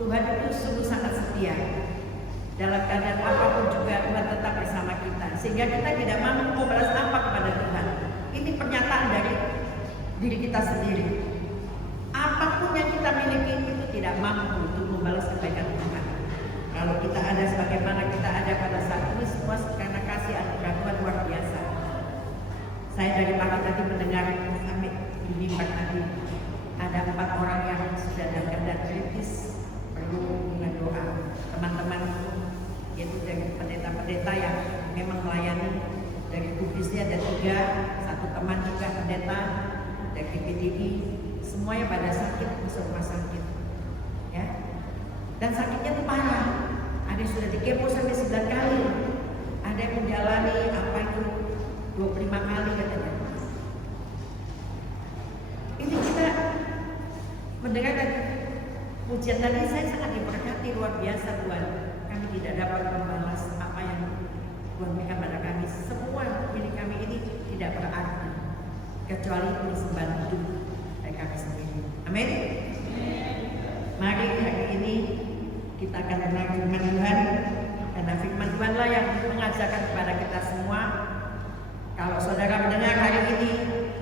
Tuhan itu sungguh sangat setia. Dalam keadaan apapun juga Tuhan tetap bersama kita, sehingga kita tidak mampu membalas apa kepada Tuhan. Ini pernyataan dari diri kita sendiri. Apapun yang kita miliki itu tidak mampu untuk membalas kebaikan Tuhan. Kalau kita ada sebagaimana kita ada pada saat ini, semua karena kasih anugerah Tuhan luar biasa. Saya dari pagi tadi mendengar sampai di mimbar tadi ada 4 orang yang sudah dalam keadaan kritis, perlu hubungan doa. Teman-teman yaitu dari pendeta-pendeta yang memang melayani, dari kubisnya ada 3, 1 teman juga pendeta dari PPDI, semuanya pada sakit, masuk rumah sakit, ya. Dan sakitnya itu parah. Ada yang sudah dikemo sampai 9 kali, ada yang menjalani apa itu 25 kali katanya. Ini kita mendengar pujian tadi, saya sangat diberkati luar biasa Tuhan. Kami tidak dapat membalas apa yang Tuhan berikan pada kami. Semua milik kami ini tidak berarti kecuali persembahan hidup dari kami sendiri. Amin. Mari hari ini kita akan mendengar firman Tuhan, karena firman Tuhanlah yang mengajarkan kepada kita semua. Kalau saudara mendengar hari ini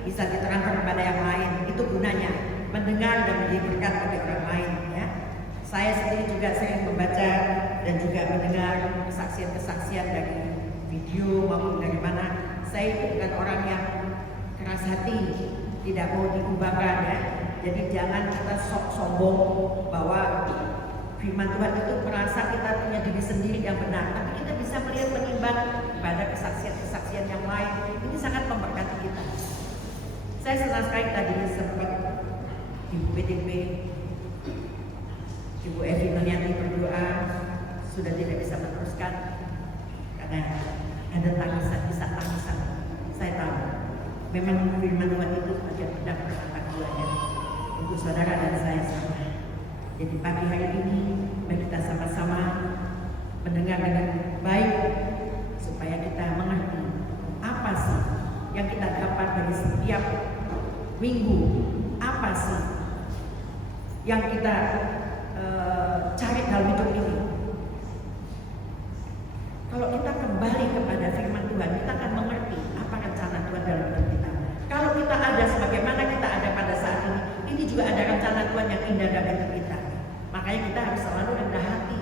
bisa diterangkan kepada yang lain, itu gunanya mendengar dan menjadi berkat bagi orang lain, ya. Saya sendiri juga sering membaca dan juga mendengar kesaksian-kesaksian dari video maupun dari mana. Saya itu bukan orang yang keras hati, tidak mau diubahkan, ya. Jadi jangan kita sok sombong bahwa firman Tuhan itu merasa kita punya diri sendiri yang benar, tapi kita bisa melihat menimbang pada kesaksian-kesaksian yang lain. Ini sangat memberkati kita. Saya senang sekali tadi sempat Ibu PDP, Ibu Evi Melianti berdoa sudah tidak bisa meneruskan karena ada tangisan, bisa tangisan. Saya tahu memang firman Tuhan itu sebagai pedang bermata duanya untuk saudara dan saya sama. Jadi pagi hari ini mari kita sama-sama mendengar dengan baik supaya kita mengerti apa sih yang kita dapat dari setiap minggu, apa sih yang kita cari dalam hidup ini. Kalau kita kembali kepada firman Tuhan, kita akan mengerti apa rencana Tuhan dalam hidup kita. Kalau kita ada sebagaimana kita ada pada saat ini juga ada rencana Tuhan yang indah dalam hidup kita. Makanya kita harus selalu rendah hati,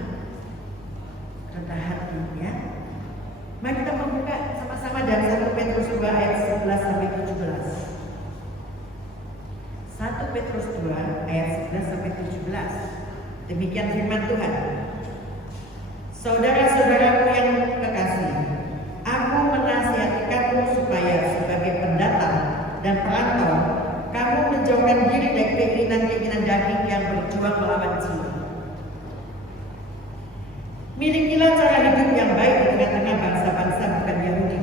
ya. Mari kita membuka sama-sama dari 1 Petrus 2 ayat 11 sampai 17. 1 Petrus 2 ayat 11 sampai 17. Demikian firman Tuhan. Saudara-saudaraku yang kekasih, aku menasihati kamu supaya sebagai pendatang dan perantau kamu menjauhkan diri dari keinginan-keinginan daging yang berjuang melawan jiwa. Milikilah cara hidup yang baik di tengah-tengah bangsa-bangsa bukan Yahudi,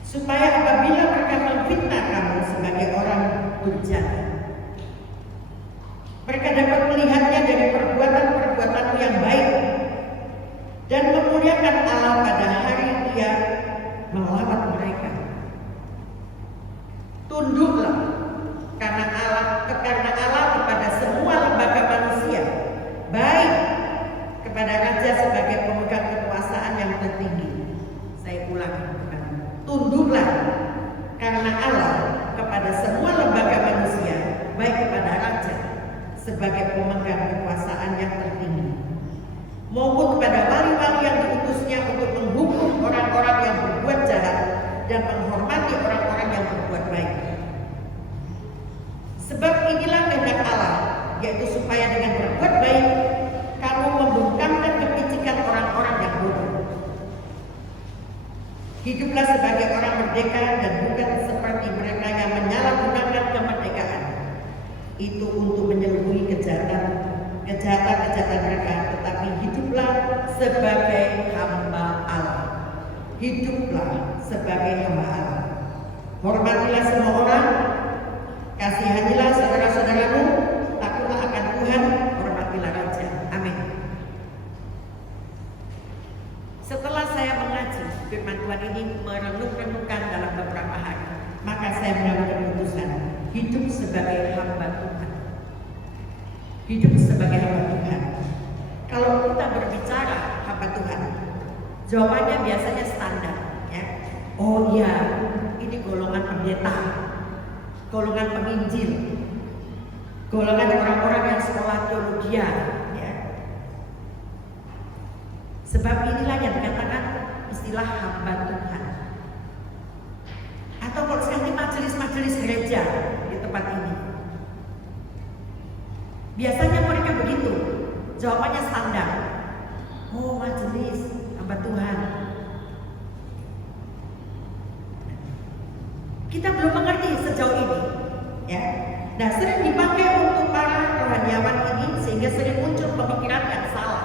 supaya apabila mereka memfitnah kamu sebagai orang durjana, mereka dapat melihatnya dari perbuatan-perbuatanmu yang baik dan memuliakan Allah pada hari Dia melawat mereka. Tunduklah karena Allah kepada semua lembaga manusia, baik kepada raja sebagai pemegang kekuasaan yang tertinggi. Saya ulangi, tunduklah karena Allah kepada semua lembaga manusia, baik kepada raja sebagai pemegang kekuasaan yang tertinggi, maupun kepada wali-wali yang diutusnya untuk menghukum orang-orang yang berbuat jahat dan menghormati orang-orang yang berbuat baik. Sebab inilah kehendak Allah, yaitu supaya dengan berbuat baik kamu membungkamkan kepicikan orang-orang yang bodoh. Hiduplah sebagai orang merdeka dan bukan seperti mereka yang menyalahgunakan kemerdekaan itu untuk menyelubungi kejahatan mereka, tetapi hiduplah sebagai hamba Allah. Hiduplah sebagai hamba Allah. Hormatilah semua orang, kasihanilah saudara-saudaramu, takutlah akan Tuhan, hormatilah raja. Amin. Setelah saya mengaji firman Tuhan ini, merenung-renungkan dalam beberapa hari, maka saya mengambil keputusan hidup sebagai hamba Tuhan. Hidup sebagai hamba berbicara hamba Tuhan, jawabannya biasanya standar, ya. Oh iya, ini golongan pendeta, golongan penginjil, golongan orang-orang yang sekolah teologi, ya. Sebab inilah yang dikatakan istilah hamba Tuhan. Atau kalau sekarang di majelis-majelis gereja di tempat ini, biasanya mereka begitu, jawabannya standar. Oh, majelis hamba Tuhan. Kita belum mengerti sejauh ini, ya. Nah, sering dipakai untuk para rohaniawan ini sehingga sering muncul pemikiran yang salah.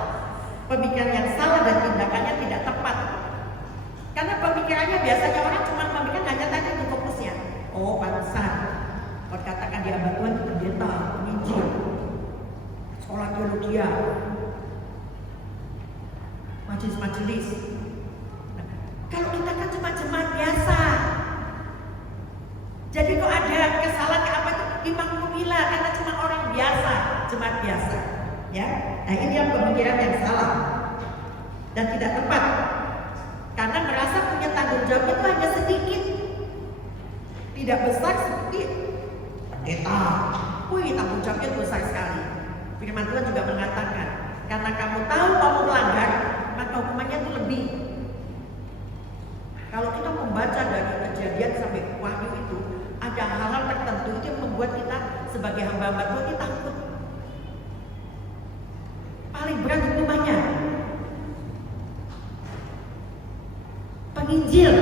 Pemikiran yang salah dan tindakannya tidak tepat. Karena pemikirannya biasanya orang cuma memikirkan hanya tadi itu fokusnya. Oh, pantesan kalau katakan dia hamba Tuhan itu pendeta, penginjil, sekolah teologi, majelis-majelis. Kalau kita kan cuma jemaat biasa. Jadi kok ada kesalahan apa itu dimaklumilah karena cuma orang biasa, jemaat biasa, ya. Nah, ini yang pemikiran yang salah dan tidak tepat. Karena merasa punya tanggung jawab itu hanya sedikit, tidak besar seperti pendeta. Wih, tanggung jawabnya besar sekali. Firman Tuhan juga mengatakan, karena kamu tahu kamu melanggar, maka hukumannya itu lebih. Kalau kita membaca dari Kejadian sampai Wahyu itu, ada hal-hal tertentu itu yang membuat kita sebagai hamba-hamba Tuhan kita takut. Paling berat hukumannya penginjil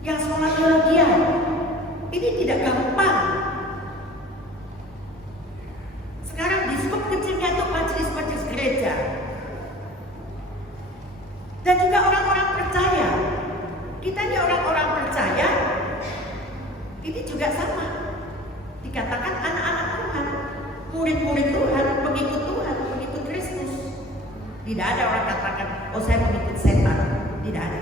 yang sekolah teologi, ini tidak gampang. Sekarang di skup kecilnya itu majelis-majelis gereja dan juga orang-orang percaya. Kita ini orang-orang percaya, ini juga sama. Dikatakan anak-anak Tuhan, murid-murid Tuhan, pengikut Tuhan, pengikut Kristus. Tidak ada orang katakan, oh saya pengikut setan. Tidak ada.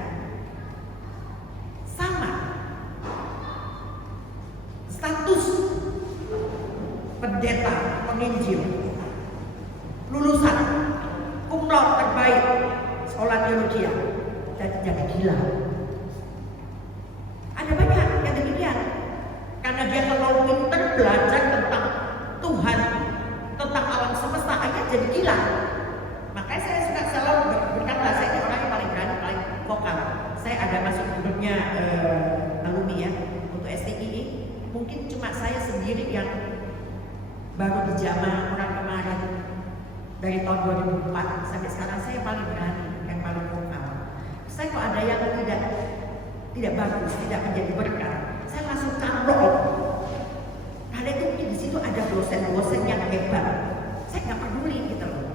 Sama. Status pendeta, penginjil, lulusan cum laude terbaik sekolah teologi, jadi gila. Ada banyak yang demikian. Karena dia terlalu pintar belajar tentang Tuhan, tentang alam semesta, aja jadi gila. Makanya saya suka selalu berkata, saya ini orang yang paling berani, paling vokal. Saya ada masuk grupnya alumni ya untuk STII. Mungkin cuma saya sendiri yang baru di zaman orang kemarin dari tahun 2004 sampai sekarang saya paling berani, yang paling vokal. Saya kok ada yang tidak bagus, tidak menjadi berkat, saya langsung camplok. Karena itu di situ ada dosen-dosen yang hebat. Saya nggak peduli gitu loh.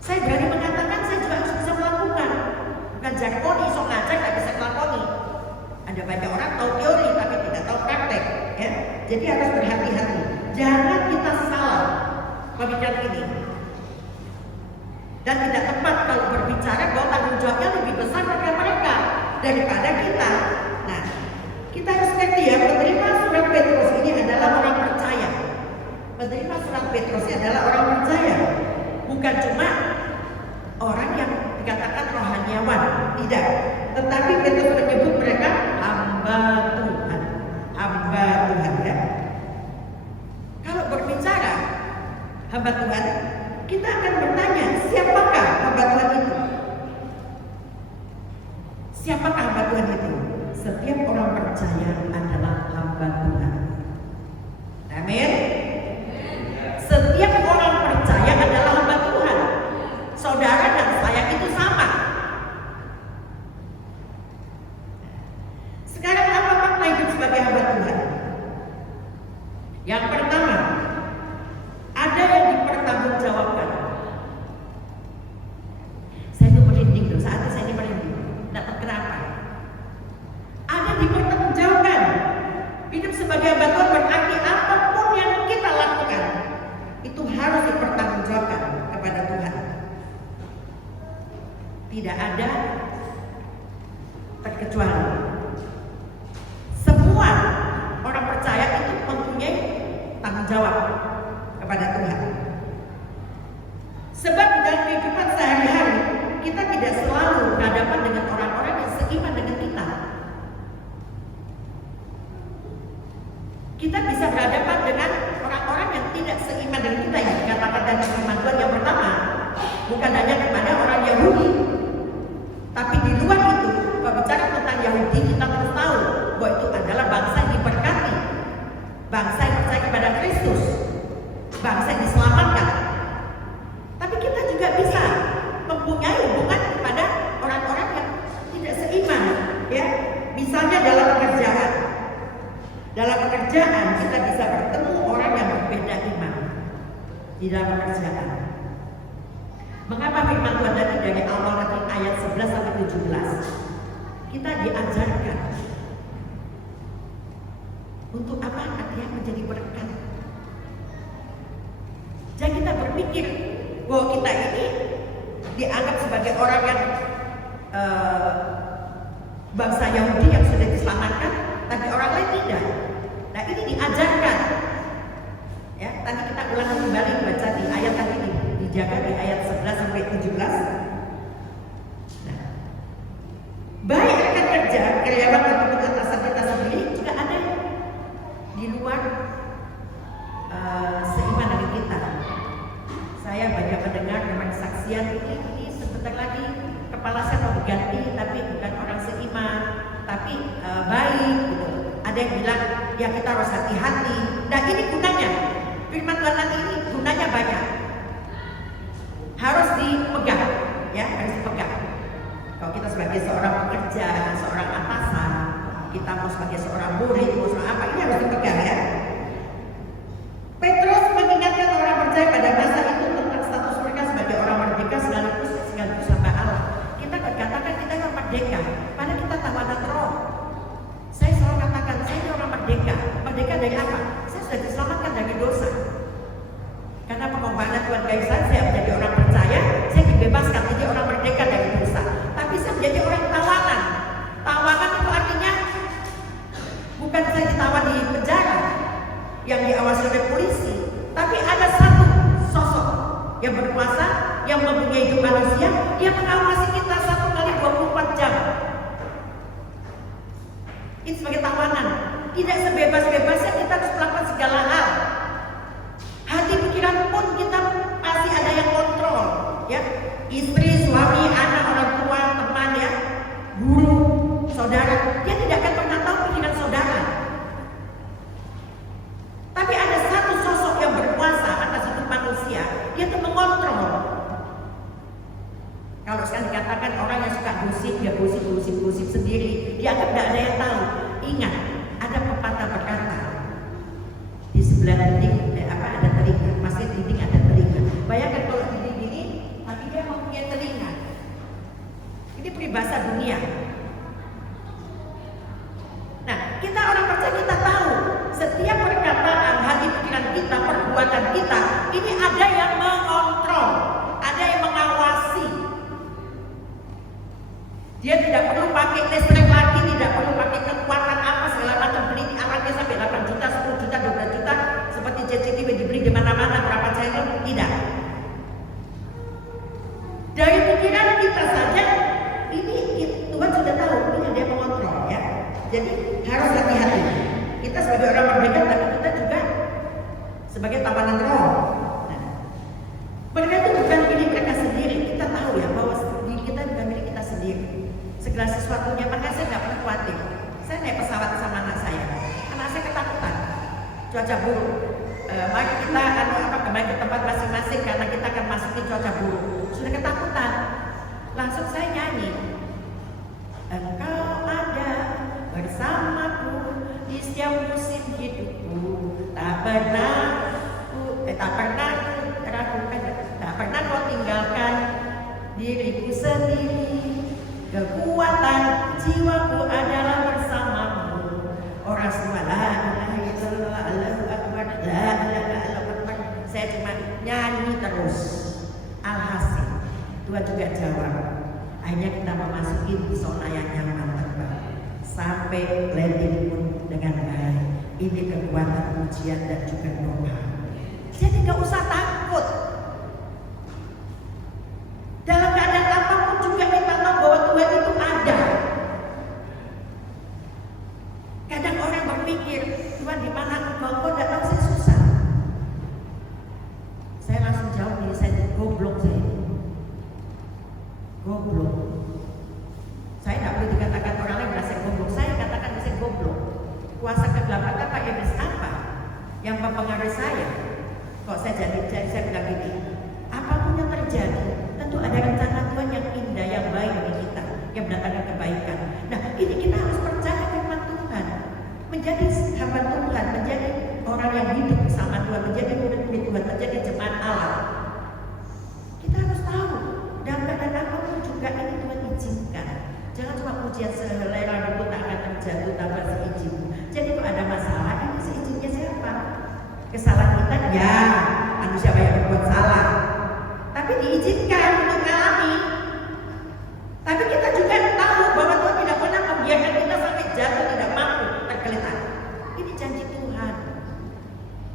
Saya berani mengatakan saya juga harus bisa melakukan. Bukan jargoni, so ngajar nggak bisa melakoni. Ada banyak orang tahu teori tapi tidak tahu praktek, ya. Jadi harus berhati-hati. Jangan kita salah pemikiran ini. Dan tidak tepat kalau berbicara bahwa tanggung jawabnya lebih besar pada mereka daripada kita. Nah, kita harus ngerti ya, penerima surat Petrus ini adalah orang percaya. Penerima surat Petrus ini adalah orang percaya. Bukan cuma orang yang dikatakan rohaniawan, tidak. Tetapi Petrus menyebut mereka hamba Tuhan. Hamba Tuhan, ya. Kalau berbicara hamba Tuhan, kita akan bertanya, siapakah hamba Tuhan itu? Siapakah hamba Tuhan itu? Setiap orang percaya adalah hamba Tuhan. Amin. Setiap orang percaya adalah hamba Tuhan. Saudara dan saya itu sama. Sekarang apa makna hidup sebagai hamba Tuhan? Yang pertama, ada yang dipertanggungjawabkan. Saya itu merinding loh, saat saya ini merinding. Tidak tahu kenapa. Ada dipertanggungjawabkan. Hidup sebagai hamba Tuhan berarti apapun yang kita lakukan itu harus dipertanggungjawabkan kepada Tuhan. Tidak ada terkecuali. Semua orang percaya itu mempunyai tanggung jawab kepada Tuhan. tidak selalu berhadapan dengan orang-orang yang seiman dengan kita. Kita bisa berhadapan dengan orang-orang yang tidak seiman dengan kita, yang dikatakan dari firman Tuhan yang pertama, bukan hanya kepada orang Yahudi, tapi di luar itu, kalau bicara tentang Yahudi, kita harus tahu bahwa itu adalah bangsa yang diberkati, bangsa yang percaya kepada Kristus, bangsa yang diselamatkan. Tapi kita juga bisa mempunyai hubungan kepada orang-orang yang tidak seiman, ya. Misalnya dalam pekerjaan. Dalam pekerjaan kita bisa bertemu orang yang berbeda iman di dalam pekerjaan. Mengapa firman Tuhan tadi dari awal nanti ayat 11 sampai 17 kita diajarkan untuk apa artinya menjadi berkat. Jadi kita berpikir bahwa kita ini dianggap sebagai orang yang bangsa Yahudi yang sudah diselamatkan, tapi orang lain tidak. Nah ini diajarkan. Ya, tadi kita ulang kembali baca di ayat tadi dijaga di ayat 11 sampai 17. Nah, baik rekan kerja, karyawan ataupun atasan kita sendiri juga ada di luar seiman dengan kita. Saya banyak mendengar memang saksian ini sebentar lagi kepala saya mau diganti, tapi bukan orang seiman, tapi baik gitu. Ada yang bilang ya kita harus hati-hati. Nah ini gunanya firman Tuhan nanti ini gunanya banyak, harus dipegang, ya harus dipegang. Kalau kita sebagai seorang pekerja, seorang atasan, kita mau sebagai seorang murid, mau seorang apa, ini harus dipegang ya. Petrus mengingatkan orang percaya pada masa itu tentang status mereka sebagai orang merdeka sekaligus hamba Allah. Kita katakan kita orang merdeka, padahal kita tawanan roh. Saya selalu katakan saya ini orang merdeka. Merdeka dari apa? Saya sudah diselamatkan dari dosa. Karena pengorbanan Tuhan kayu saya menjadi orang percaya, saya dibebaskan menjadi orang merdeka dari dosa. Tapi saya menjadi orang tawanan. Tawanan itu artinya bukan saya ditawan di penjara yang diawasi oleh polisi, tapi ada satu sosok yang berkuasa, yang mempunyai hidup manusia, yang mengawasi kita 1 kali 24 jam. Ini sebagai tawanan. Tidak sebebas-bebasnya kita harus melakukan segala hal. Hati pikiran pun kita pasti ada yang kontrol, ya. Istri, suami, anak, orang tua, teman, ya, guru, saudara, dia tidak akan pernah tahu pikiran saudara. Tapi ada satu sosok yang berkuasa atas hidup manusia, dia tuh mengontrol. Kalau sekarang dikatakan orang yang suka gosip, dia gosip sendiri, dianggap tidak ada yang tahu. Ingat, ada pepatah berkata, di sebelah dinding ada telinga, masih dinding ada telinga. Bayangkan kalau dinding ini, tapi dia mempunyai telinga. Ini peribahasa dunia. Nah, kita orang percaya kita tahu setiap perkataan, hati pikiran kita, perbuatan kita, ini ada yang mengontrol, ada yang mengawasi. Dia tidak perlu pakai listrik lagi, tidak perlu pakai kekuatan apa segala macam, beli alatnya sampai 8 juta, 10 juta, 12 juta, seperti CCTV dibeli di mana-mana berapa channel, tidak. Dari pikiran kita saja, ini Tuhan sudah tahu, ini ada yang mengontrol, ya. Jadi harus hati-hati. Kita sebagai orang merdeka, tapi kita juga sebagai tawanan roh. Nah, mereka itu bukan milik mereka sendiri. Kita tahu ya bahwa diri kita bukan milik kita sendiri. Segala sesuatunya, makanya saya nggak pernah khawatir. Saya naik pesawat sama anak saya ketakutan, cuaca buruk. Mari kita kembali ke tempat masing-masing karena kita akan masuki cuaca buruk. Sudah ketakutan, langsung saya nyanyi. Engkau ada bersamaku di setiap musim hidupku, tak pernah kau tinggalkan diriku sendiri. Kekuatan jiwaku adalah bersamamu. Orang semua la ilaha illallah, Allahu akbar, la ilaha illallah. Saya cuma nyanyi terus. Alhasil Tuhan juga jawab. Akhirnya kita memasuki zona yang nyaman terbang sampai landing pun dengan baik. Ini kekuatan ujian dan juga doa. Jadi gak usah takut. Dalam keadaan apapun juga saya. Kok saya bilang gini, apapun yang terjadi, tentu ada rencana Tuhan yang indah, yang baik bagi kita, yang mendatangkan kebaikan. Nah, ini kita harus percaya firman Tuhan, menjadi hamba Tuhan, menjadi orang yang hidup bersama Tuhan, menjadi murid-murid Tuhan, menjadi jemaat Allah. Kita harus tahu, dan keadaan apapun juga ini Tuhan izinkan. Jangan cuma pujian selera itu tak akan terjatuh tanpa seizin. Jadi kalau ada masalah, ini seizinnya siapa? Kesalahan kita, ya manusia banyak berbuat salah, tapi diizinkan untuk mengalami. Tapi kita juga tahu bahwa Tuhan tidak pernah membiarkan kita sampai jatuh tidak mampu tergeletak. Ini janji Tuhan.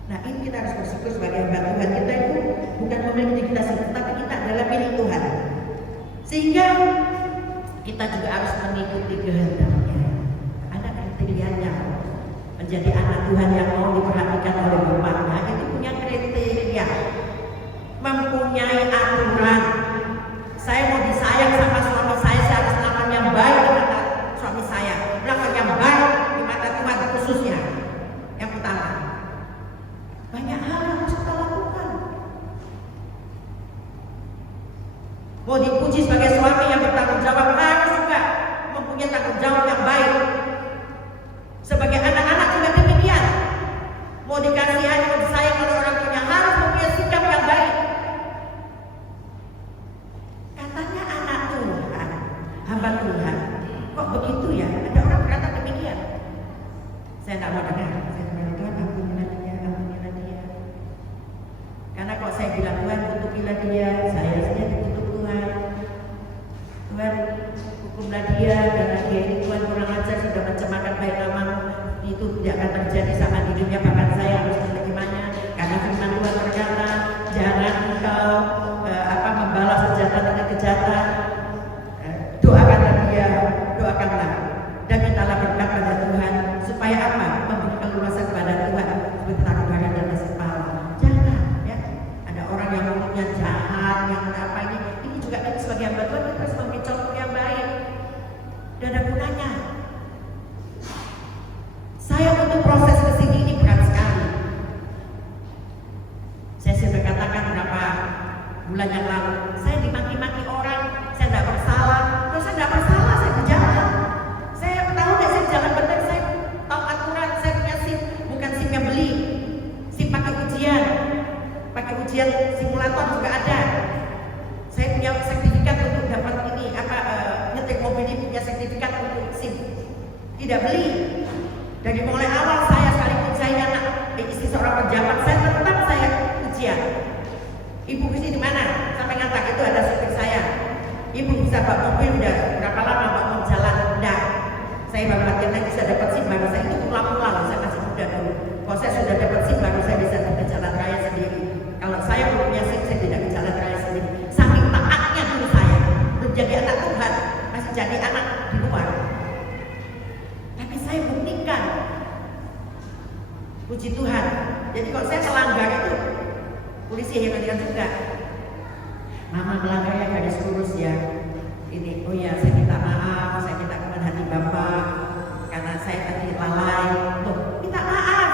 Nah, ini kita harus bersyukur sebagai hamba Tuhan. Kita itu bukan memiliki diri kita sendiri, tapi kita adalah milik Tuhan. Sehingga kita juga harus mengikuti kehendaknya. Ada kriterianya. Menjadi anak Tuhan yang mau diperhatikan oleh bapaknya itu punya kriteria, mempunyai aturan. Saya mau disayang sama suami saya harus melakukan yang baik di mata suami saya, melakukan yang baik di mata Tuhan khususnya. Yang pertama, banyak hal yang harus kita lakukan. Mau dipuji sebagai suami yang bertanggung jawab, harus juga mempunyai tanggung jawab yang baik. Sebagai anak-anak juga demikian. Mau dikasihani, mau disayang oleh orang tuanya, harus mempunyai sikap yang baik. Katanya anak Tuhan, hamba Tuhan. Kok begitu ya? Ada orang berkata demikian. Saya tidak mau dengar. Saya bilang, Tuhan ampunilah dia, ampunilah dia. Karena kok saya bilang, Tuhan kutukilah dia, saya saja dikutuk Tuhan. Tuhan hukumlah dia, karena dia ini Tuhan kurang ajar, sudah mencemarkan baik namamu. Itu tidak akan terjadi sama dirinya, bahkan saya harus menerimanya. Karena firman Tuhan berkata, jangan engkau membalas kejahatan dengan kejahatan. Doakanlah dia, doakanlah, dan mintalah berkat pada Tuhan, supaya apa? Memberi keluasan kepada Tuhan, sebentar badan dan atas kepala. Jangan, ya. Ada orang yang mulutnya jahat, yang apa ini juga kita sebagai hamba Tuhan kita harus memberi contoh yang baik. Dan ada gunanya. Saya untuk proses kesini ini berat sekali. Saya sudah katakan beberapa bulan yang lalu, saya dimaki-maki orang, saya tidak bersalah. Terus saya tidak bersalah, saya berjalan. Saya tahu deh, saya jalan benar, saya tahu aturan, saya punya SIM, bukan SIM yang beli, SIM pakai ujian simulator juga ada. Saya punya sertifikat untuk dapat ini nyetir mobil ini, punya sertifikat untuk SIM, tidak beli. Dari mulai awal saya sekalipun saya anak istri seorang pejabat, saya tetap saya ujian. Ibu di mana? Sampai ngatak itu ada supir saya. Ibu bisa bawa mobil udah berapa lama bawa jalan? Enggak. Saya baru latihan lagi bisa dapat SIM baru saya itu pulang-pulang. Saya masih muda dulu. Kalau saya sudah dapat SIM baru saya bisa ke jalan raya sendiri. Kalau saya belum punya SIM saya tidak ke jalan raya sendiri. Saking taatnya dulu saya belum jadi anak Tuhan, masih jadi anak di luar. Tapi saya buktikan, puji Tuhan. Jadi kalau saya melanggar itu polisi hebatkan juga. Mama melanggarnya gadis kurus ya. Ini, oh ya saya minta maaf, saya minta kepada hati Bapak karena saya tadi lalai. Loh, minta maaf.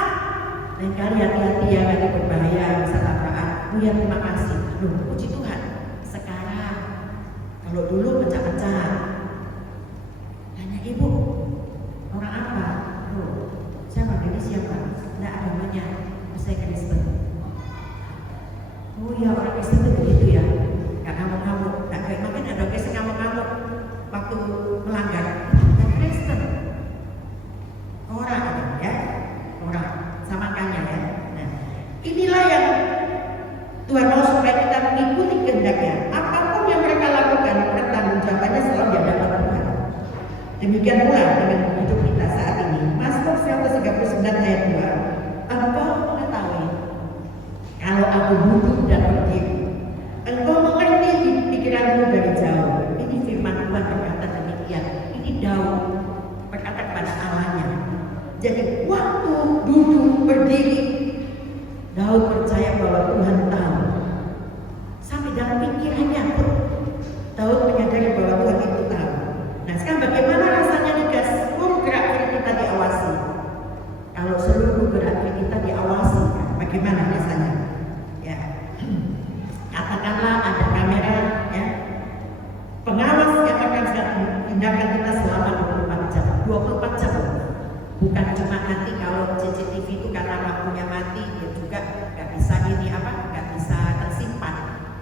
Lain kali hati-hati ya, nanti berbahaya bisa tabrakan. Oh ya terima kasih. Loh, puji Tuhan. Sekarang kalau dulu pecah-pecah, tanya ibu, orang apa? Loh, siapa ini siapa? Tidak agamanya, saya Kristen. Oh ya orang Kristen itu begitu ya, nggak ngamuk-ngamuk. Nggak kayak makin ada Kristen ngamuk-ngamuk waktu melanggar. Dan Kristen orang ya, orang samakannya ya. Nah, inilah yang Tuhan mau supaya kita mengikuti kehendaknya. Apapun yang mereka lakukan, bertanggung jawabannya selalu di hadapan Tuhan. Demikian pula dengan hidup kita saat ini. Mazmur 139 ayat 2. Engkau mengetahui kalau aku duduk dan berdiri. Engkau mengerti pikiranmu dari jauh. Ini firman Tuhan berkata demikian. Ini Daud berkata kepada Allahnya. Jadi waktu duduk berdiri, Daud percaya bahwa Tuhan tahu. Sampai dalam pikirannya pun Daud menyadari bahwa Tuhan itu tahu. Nah sekarang bagaimana rasanya jika seluruh gerak kita diawasi? Kalau seluruh gerak kita diawasi, bagaimana?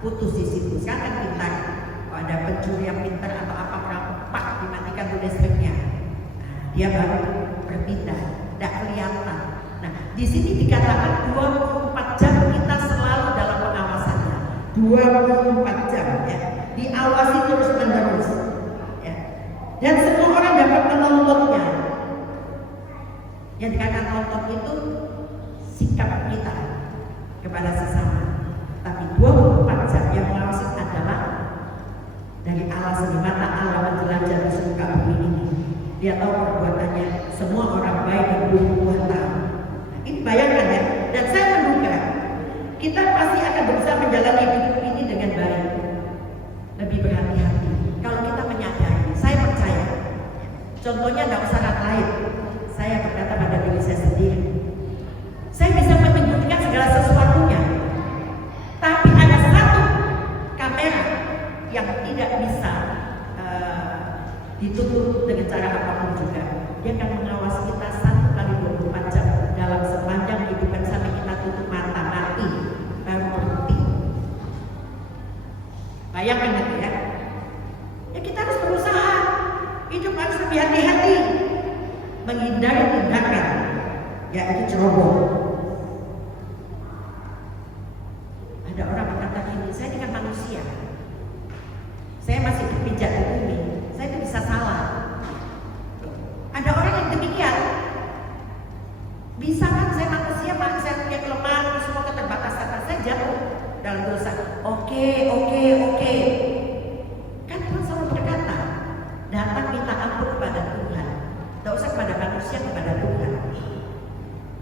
putus di situ. Sekarang kan pintar, kalau ada pencuri yang pintar atau apa pak dimatikan tuh listriknya, dia baru berpindah, tidak kelihatan. Nah, di sini dikatakan 24 jam kita selalu dalam pengawasannya, 24 jam ya, diawasi terus menerus ya. Dan semua orang dapat menontonnya. Yang dikatakan nonton itu sikap kita kepada sesama. Tapi 24 jam yang mengawasi adalah dari Allah sendiri. Mata Allah menjelajah di muka bumi ini. Dia tahu perbuatannya semua orang baik dan berbuat tahu. Nah, ini bayangkan ya. Dan saya menduga kita pasti akan berusaha menjalani hidup ini dengan baik, lebih berhati-hati. Kalau kita menyadari, saya percaya. Contohnya tidak usah orang lain. Saya berkata pada diri saya sendiri. Saya bisa menyembunyikan segala sesuatunya. Tapi ada satu kamera yang tidak bisa ditutup dengan cara apapun juga. Dia akan mengawasi kita 1 kali 24 jam dalam sepanjang kehidupan sampai kita tutup mata mati baru berhenti. Bayangkan itu ya. Ya kita harus berusaha. Hidup harus lebih hati-hati, menghindari tindakan yaitu ceroboh. Ada orang berkata gini, saya ini kan manusia, saya masih berpijak di bumi, saya itu bisa salah. Ada orang yang demikian. Bisa kan saya manusia, saya punya kelemahan, semua keterbatasan, saya jatuh dalam dosa. Oke. Kan Tuhan selalu berkata, datang minta ampun kepada Tuhan. Tidak usah kepada manusia, kepada Tuhan.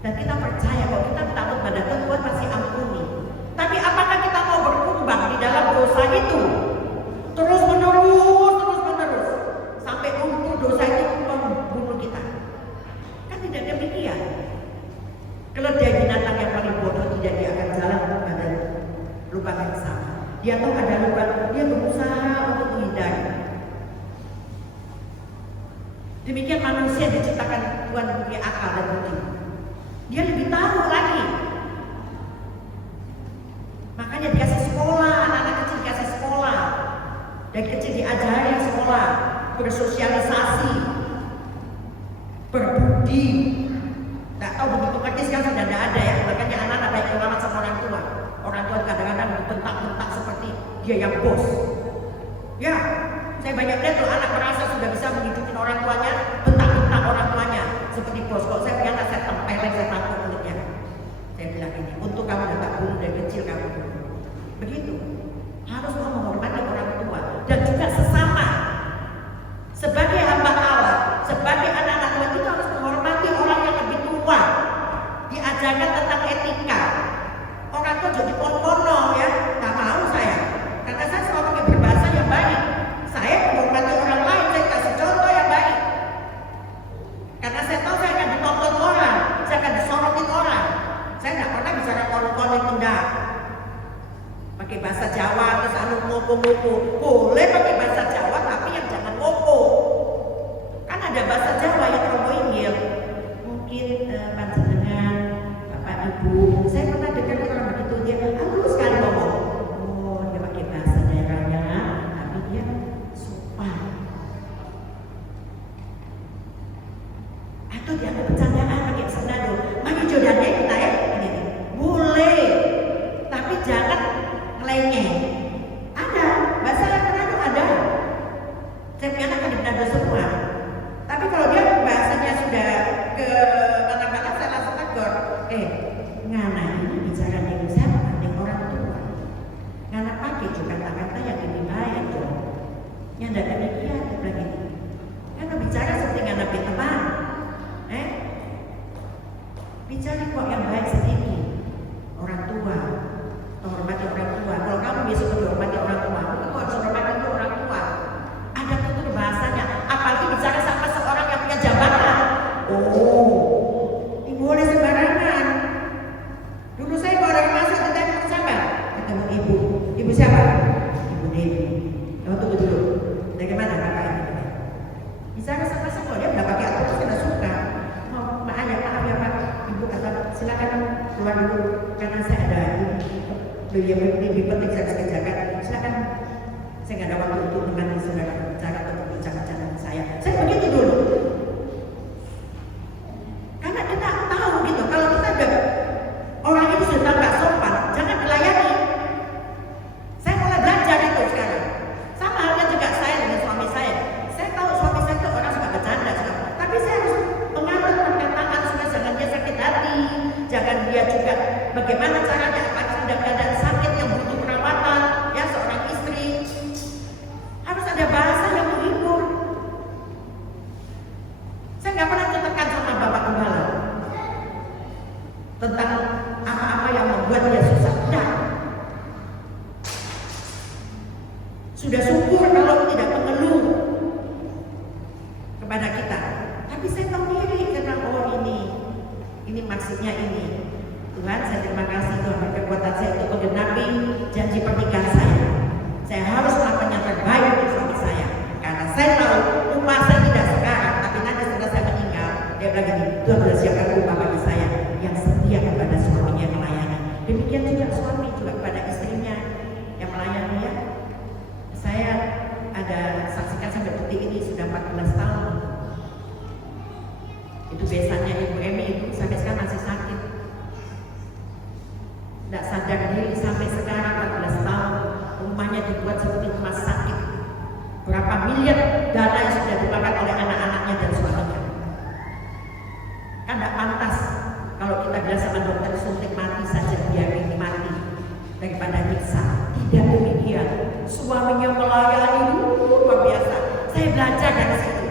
Dan kita percaya kalau kita minta ampun kepada Tuhan, Tuhan pasti ampuni. Tapi apakah kita mau berkembang di dalam dosa itu? Terus menerus sampai untuk dosa itu membunuh kita? Kan tidak demikian. Keledai binatang yang paling bodoh tidak dia akan jalan pada lubang yang sama. Dia tahu ada lubang, dia berusaha untuk menghindari. Demikian manusia diciptakan Tuhan punya akal dan budi. Dia lebih tahu lagi. Makanya dikasih sekolah, anak-anak kecil dikasih sekolah. Dari kecil diajari sekolah, bersosialisasi, berbudi. Tak tahu begitu ngerti sekarang sudah tidak ada ya. Makanya anak-anak baik banget sama orang tua. Orang tua kadang-kadang bentak-bentak seperti dia yang bos. Ya, saya banyak lihat loh anak merasa sudah bisa menghidupi orang tuanya, bentak-bentak orang tuanya seperti bos. Kalau saya punya anak, saya tempeleng, saya tangkap mulutnya. Saya bilang ini, untuk kamu dapat bunuh dari kecil kamu. Begitu. Harus mau menghormati orang tua dan juga sesama. Sebagai hamba Allah, sebagai anak-anak Tuhan itu harus menghormati orang yang lebih tua. Diajarkan tentang etika. Orang tua jadi pon-pono ya, tak mau saya. Karena saya selalu pakai berbahasa yang baik. Saya menghormati orang lain, saya kasih contoh yang baik. Karena saya tahu saya akan ditonton orang, saya akan disorotin orang. Saya tidak pernah bicara konon-konon enggak. Pakai bahasa Jawa terus ngopo-ngopo. Boleh pakai bahasa Jawa tapi yang jangan ngopo. Kan ada bahasa Jawa yang romoinggil. Mungkin panjenengan Bapak Ibu, saya pernah dengar orang begitu dia halus sekali ngomong. Oh, dia pakai bahasa daerahnya, tapi dia sopan. Atau dia ada bercandaan pakai senado. Mari jodohnya kita ya. Boleh, tapi jangan ngelengeh. Ada bahasa yang Manado ada. Saya punya anak di Manado semua. Tapi kalau dia bahasanya sudah ke mana-mana saya langsung tegur. Ngana ini bicara dengan siapa? Dengan orang tua. Ngana pakai juga kata-kata yang lebih baik dong. Yang tidak demikian dia bilang ini. Ngana bicara seperti ngana teman. Bicara kok yang baik sedikit. Orang tua, menghormati orang tua. Kalau kamu besok menghormati orang tua, kamu harus hormati orang tua. Ada tutur bahasanya. Apalagi bicara sama seorang yang punya jabatan. Oh, ini boleh sembarangan. Dulu saya kalau dari masa ketemu siapa? Ketemu ibu. Ibu siapa? Ibu Dewi. Kamu tunggu dulu. Bagaimana kakak ini? Bicara sama saya, dia udah pakai aturan sudah suka. Maaf ya Pak. Ibu kata silakan keluar dulu karena saya ada lebih penting saya kerjakan. Saya nggak ada waktu untuk menemani saudara berbicara atau berbicara dengan saya. Saya begitu dulu. Karena kita tahu gitu, kalau kita ada orang ini sudah nggak sopan, jangan dilayani. Saya mulai belajar itu sekarang. Sama halnya juga saya dengan suami saya. Saya tahu suami saya itu orang suka bercanda, tapi saya harus mengatur perkataan supaya jangan dia sakit hati, jangan dia juga bagaimana caranya apabila sudah keadaan sakit yang butuh perawatan, ya seorang istri harus ada bahasa yang menghibur. Saya nggak pernah tekan sama Bapak Gembala tentang apa-apa yang membuat dia susah. Nah, sudah syukur kalau tidak mengeluh kepada kita. Tapi saya tahu diri karena ini maksudnya ini. Tuhan, saya terima kasih Tuhan berkekuatan saya untuk menggenapi janji pernikahan saya. Saya harus melakukan yang terbaik untuk suami saya. Karena saya tahu upah saya tidak sekarang, tapi nanti setelah saya meninggal, dia bilang gini, Tuhan sudah siapkan upah bagi saya yang setia kepada suaminya yang melayani. Demikian juga suami juga kepada istrinya yang melayani ya. Saya ada saksikan sampai detik ini sudah 14 tahun. Itu biasanya Ibu Emi itu sampai sekarang masih sakit. Tidak sadar diri sampai sekarang 14 tahun. Rumahnya dibuat seperti rumah sakit. Berapa miliar dana yang sudah dipakai oleh anak-anaknya dan suaminya. Kan tidak pantas kalau kita bilang sama dokter suntik mati saja biar ini mati daripada nyiksa. Tidak demikian. Suaminya melayani luar biasa. Saya belajar dari situ.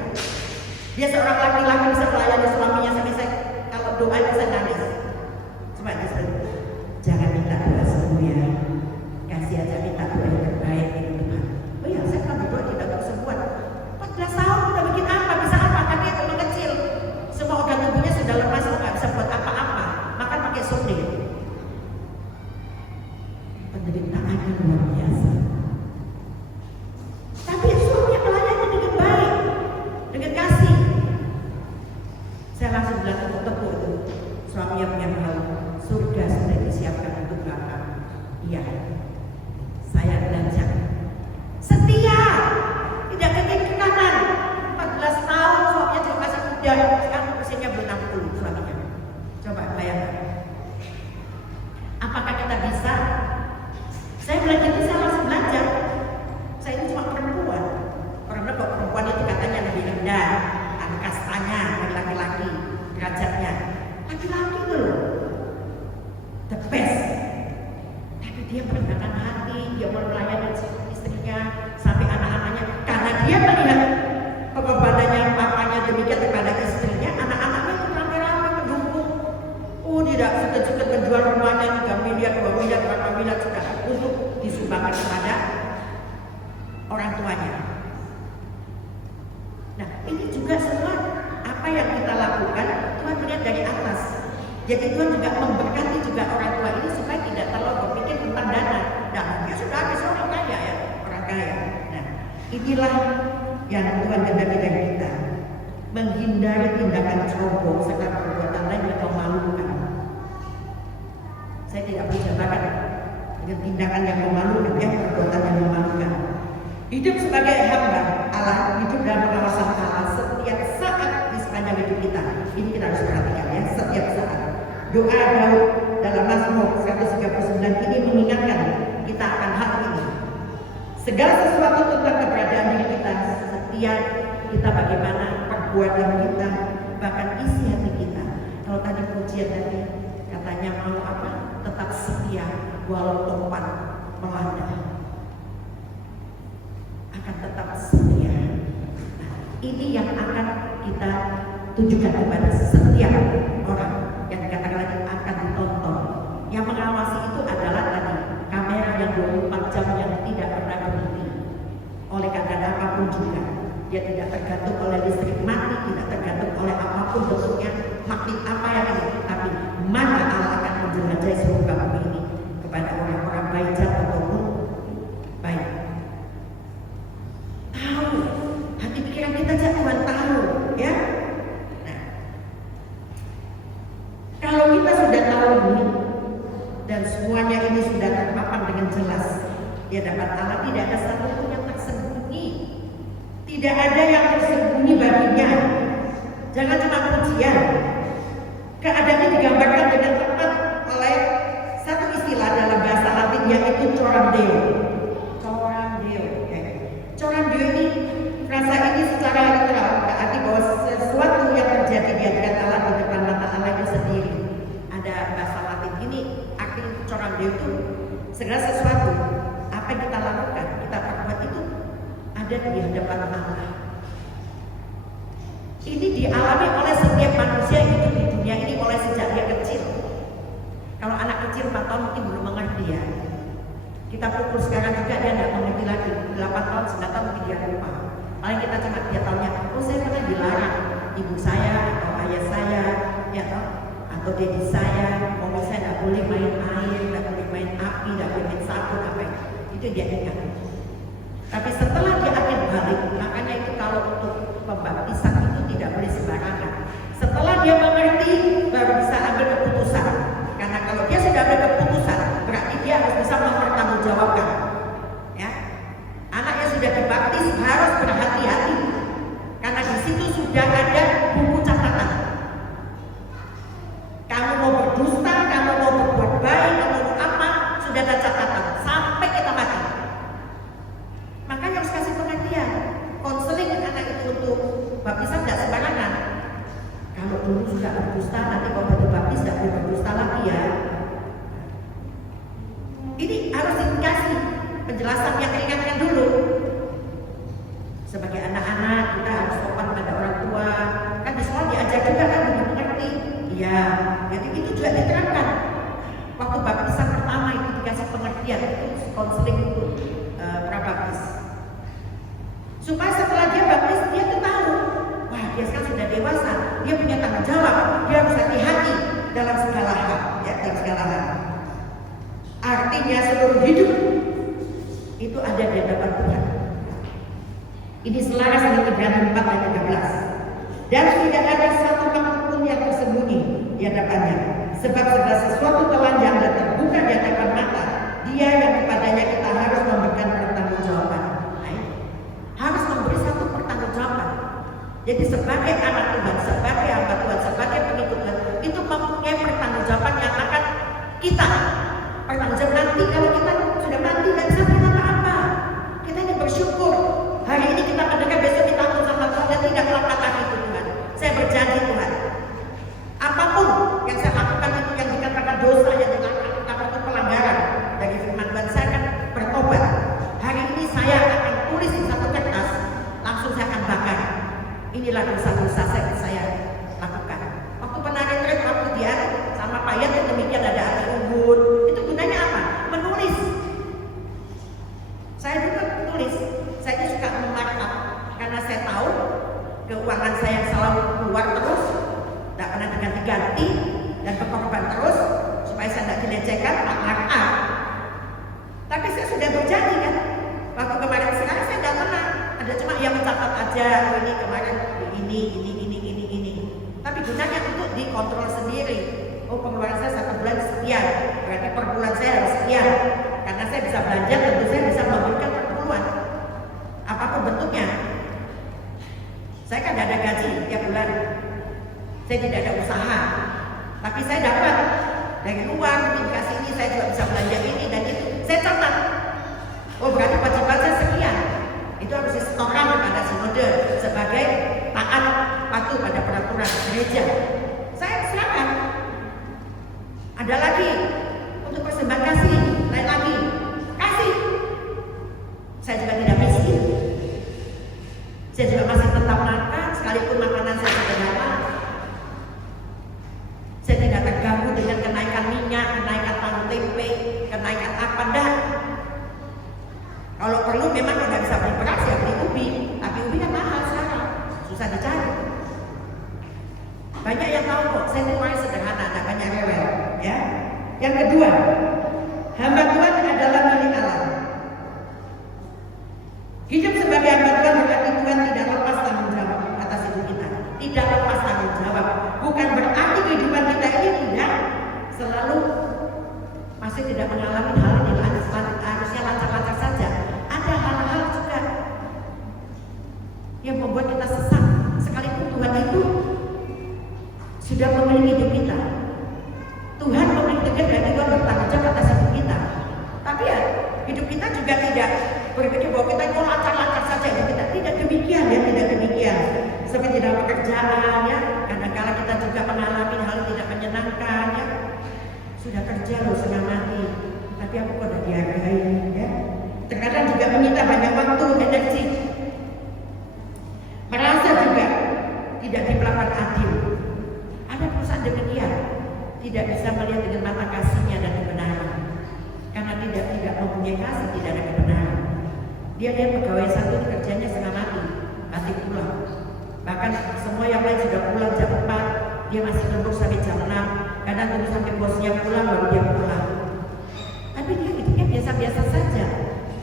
Dia seorang laki-laki bisa melayani suaminya sampai saya kalau doa bisa nangis. Coba disebut. Jangan minta doa sembuh ya. Kasih aja minta doa yang terbaik itu Tuhan. Oh ya, saya kan berdoa tidak kesembuhan. 14 tahun udah bikin apa? Bisa apa? Kan dia cuma kecil. Semua organ tubuhnya sudah lemas, nggak bisa buat apa-apa. Makan pakai sonde. Penderitaannya luar biasa. Tapi suaminya melayani dengan baik, dengan kasih. Saya langsung bilang tepuk-tepuk itu. Suaminya punya tahu surga sudah disiapkan untuk Bapak. Iya. Saya belajar setia, tidak ke kiri ke kanan. 14 tahun suaminya juga masih muda. Sekarang usianya belum 60 suaminya. Coba bayangkan. Apakah kita bisa? Saya belajar itu saya langsung belajar. Saya ini cuma perempuan. Karena kok perempuan itu katanya lebih rendah, kastanya dari laki-laki, derajatnya. Laki-laki itu loh, the best. Tapi dia merendahkan hati, dia mau melayani istrinya sampai anak-anaknya. Karena dia melihat pengorbanannya papanya demikian kepada istrinya, anak-anaknya itu rame-rame mendukung. Oh, tidak suka-suka menjual rumahnya 3 miliar, 2 miliar, berapa miliar sudah untuk disumbangkan kepada orang tuanya. Nah, ini juga semua apa yang kita lakukan Tuhan melihat dari atas. Jadi Tuhan juga memberkati juga orang tua ini supaya tidak terlalu berpikir tentang dana. Nah, dia sudah habis orang kaya ya, orang kaya. Nah, inilah yang Tuhan gendaki dari kita, menghindari tindakan ceroboh serta perbuatan lain yang memalukan. Saya tidak berjabakan dengan tindakan yang memalukan, ya, perbuatan yang memalukan. Hidup sebagai hamba Allah, hidup dalam pengawasan Allah setiap saat di sepanjang hidup kita. Ini kita harus perhatikan ya, setiap saat. Doa Daud dalam Mazmur 139 ini mengingatkan kita akan hal ini. Segala sesuatu tentang keberadaan diri kita, setiap kita bagaimana perbuatan kita, bahkan isi hati kita. Kalau tadi pujian tadi katanya mau apa? Tetap setia walau topan melanda. Akan tetap setia. Nah, ini yang akan kita tunjukkan kepada setiap orang yang dikatakan lagi akan ditonton. Yang mengawasi itu adalah tadi kamera yang 24 jam yang tidak pernah berhenti. Oleh keadaan apapun juga, dia tidak tergantung oleh listrik mati, tidak tergantung oleh apapun bentuknya, magnet apa yang ini. Tapi mana Allah akan menjelajahi seluruh bumi ini kepada orang-orang baik ataupun baik. Tahu, hati pikiran kita aja Tuhan tahu, ya. Nah, kalau kita sudah tahu ini dan semuanya ini sudah terpapan dengan jelas, di hadapan Allah tidak ada satupun yang tersembunyi. Tidak ada yang tersembunyi baginya. Jangan cuma pujian. Keadaannya digambarkan dengan tepat oleh satu istilah dalam bahasa Latin, yaitu coram deo. Coram deo. Coram deo ini, frasa ini secara literal berarti bahwa sesuatu yang terjadi di hadapan Allah, di depan mata Allah itu sendiri. Ada bahasa Latin ini, arti coram deo itu segala sesuatu apa yang kita lakukan, kita perbuat itu ada di hadapan Allah. Ini dialami oleh setiap manusia yang hidup di dunia ini oleh sejak dia kecil. Kalau anak kecil 4 tahun mungkin belum mengerti ya. Kita pukul sekarang juga dia tidak mengerti lagi. 8 tahun, 9 tahun mungkin dia lupa. Paling kita cuma dia tahunya, oh saya pernah dilarang ibu saya atau ayah saya, ya toh, atau dedi saya, mama saya tidak boleh main air, tidak boleh main api, tidak boleh main sabun apa itu dia ingat. Tapi setelah dia akan balik, makanya itu kalau untuk pembaptisan itu tidak boleh sembarangan. Setelah dia mengerti, baru bisa ambil keputusan. Karena kalau dia sudah ambil keputusan, berarti dia harus bisa mempertanggungjawabkan. Ya, anak yang sudah dibaptis harus berhati-hati, karena di situ sudah ada buku catatan. Kamu mau berdusta, kamu mau berbuat baik, kamu mau apa, sudah ada catatan sampai kita mati. Makanya harus kasih pengertian. Konseling anak itu untuk baptisan tidak sembarangan. Kalau dulu sudah berdusta, nanti kalau berbaptis tidak boleh berdusta lagi ya. Ini harus dikasih penjelasan yang ringankan dulu. Sebagai anak-anak kita harus sopan pada orang tua. Kan di sekolah diajar juga kan untuk mengerti. Iya, jadi itu juga diterapkan. Waktu baptisan pertama itu dikasih pengertian, itu konseling untuk prabaptis. Supaya setelah dia baptis dia tuh tahu, wah dia sekarang sudah dewasa, dia punya tanggung jawab, dia harus hati-hati dalam segala hal, ya dalam segala hal. Artinya seluruh hidup itu ada di hadapan Tuhan. Ini selaras dengan Ibrani 4 ayat 13. Dan tidak ada satu makhluk pun yang tersembunyi di hadapannya, sebab segala sesuatu telanjang dan terbuka di hadapan mata Dia yang kepadanya kita harus memberikan pertanggungjawaban. Harus memberi satu pertanggungjawaban. Jadi sebagai anak Tuhan, sebagai hamba Tuhan, sebagai pengikut Tuhan, itu mempunyai pertanggungjawaban yang akan kita pertanggungjawaban nanti kalau kita sudah mati dan bisa punya apa-apa. Kita ini bersyukur. Hari ini kita mendengar, besok kita akan sama Tuhan dan tidak melakukan lagi Tuhan. Saya berjanji Tuhan, apapun yang saya lakukan itu yang dikatakan dosa, yang dikatakan itu pelanggaran dari firman Tuhan, saya akan bertobat. Hari ini saya akan tulis di satu kertas, langsung saya akan bakar. Inilah dosa-dosa saya lakukan. Waktu pernah retret, waktu dia sama Pak Yat demikian ada api unggun. Itu gunanya apa? Menulis. Saya juga menulis. Saya itu suka memarkup karena saya tahu keuangan saya yang selalu keluar terus, tidak pernah diganti-ganti dan berkorban terus supaya saya tidak dilecehkan, markup. Tapi saya sudah berjanji kan, waktu kemarin sekarang saya tidak pernah. Ada cuma yang mencatat aja, oh ini kemarin ini. Tapi gunanya untuk dikontrol sendiri. Oh pengeluaran saya 1 bulan sekian, berarti per bulan saya harus sekian. Karena saya bisa belanja, tentu saya bisa memberikan perpuluhan. Apapun bentuknya. Saya kan tidak ada gaji tiap bulan. Saya tidak ada usaha. Tapi saya dapat dari luar, dikasih ini, saya juga bisa belanja ini dan itu. Saya catat. Oh berarti wajib saya sekian. Itu harus disetorkan kepada sinode sebagai taat patuh pada peraturan gereja. Saya silakan. Ada lagi untuk persembahan kasih, lain lagi kasih. Saya juga tidak miskin. Saya juga masih tetap makan, sekalipun makanan saya sederhana. Saya tidak terganggu dengan kenaikan minyak, kenaikan tahu tempe, kenaikan apa enggak. Kalau perlu memang tidak bisa beli beras ya beli ubi, tapi ubi kan mahal sekarang, susah dicari. Banyak yang tahu kok, saya itu paling sederhana, tidak banyak rewel. Ya. Yang kedua, hamba Tuhan adalah milik Allah. Hidup sebagai hamba Tuhan berarti Tuhan tidak lepas tanggung jawab atas hidup kita, tidak lepas tanggung jawab. Bukan berarti kehidupan kita ini tidak selalu masih tidak mengalami hal yang harusnya lancar-lancar saja. kasih tidak ada kebenaran. Dia pegawai satu kerjanya setengah mati pulang. Bahkan semua yang lain sudah pulang jam 4, dia masih nunggu sampai jam 6. Kadang tunggu sampai bosnya pulang baru dia pulang. Tapi dia hidupnya biasa-biasa saja.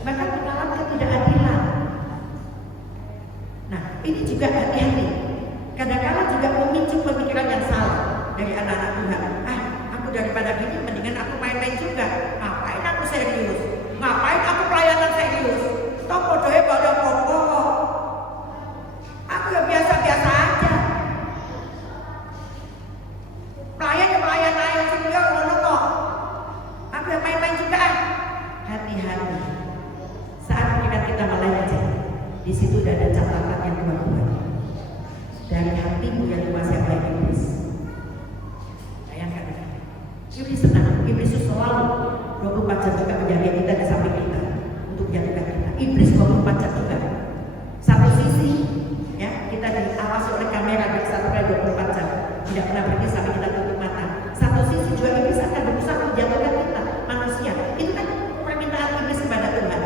Bahkan mengalami ketidakadilan. Nah, ini juga hati-hati. Kadang-kadang juga memicu pemikiran yang salah dari anak-anak Tuhan. Aku daripada gini mendingan aku main-main juga. Ngapain aku serius? Ngapain aku pelayanan serius? Toh bodohnya pada pokok. Aku ya biasa-biasa aja. Pelayan ayo juga ngono kok. Aku ya main-main juga. Hati-hati. Saat kita melayan, di situ udah ada catatan yang kuat. Dari hatimu yang dikuasai oleh iblis. Bayangkan. Iblis senang. Iblis itu selalu 24 jam juga menjaga kita di samping kita untuk menjatuhkan kita. Iblis 24 jam juga. Satu sisi ya kita diawasi oleh kamera dari 1 kali 24 jam, tidak pernah berhenti sampai kita tutup mata. Satu sisi juga iblis akan berusaha menjatuhkan kita manusia. Itu kan permintaan iblis kepada Tuhan.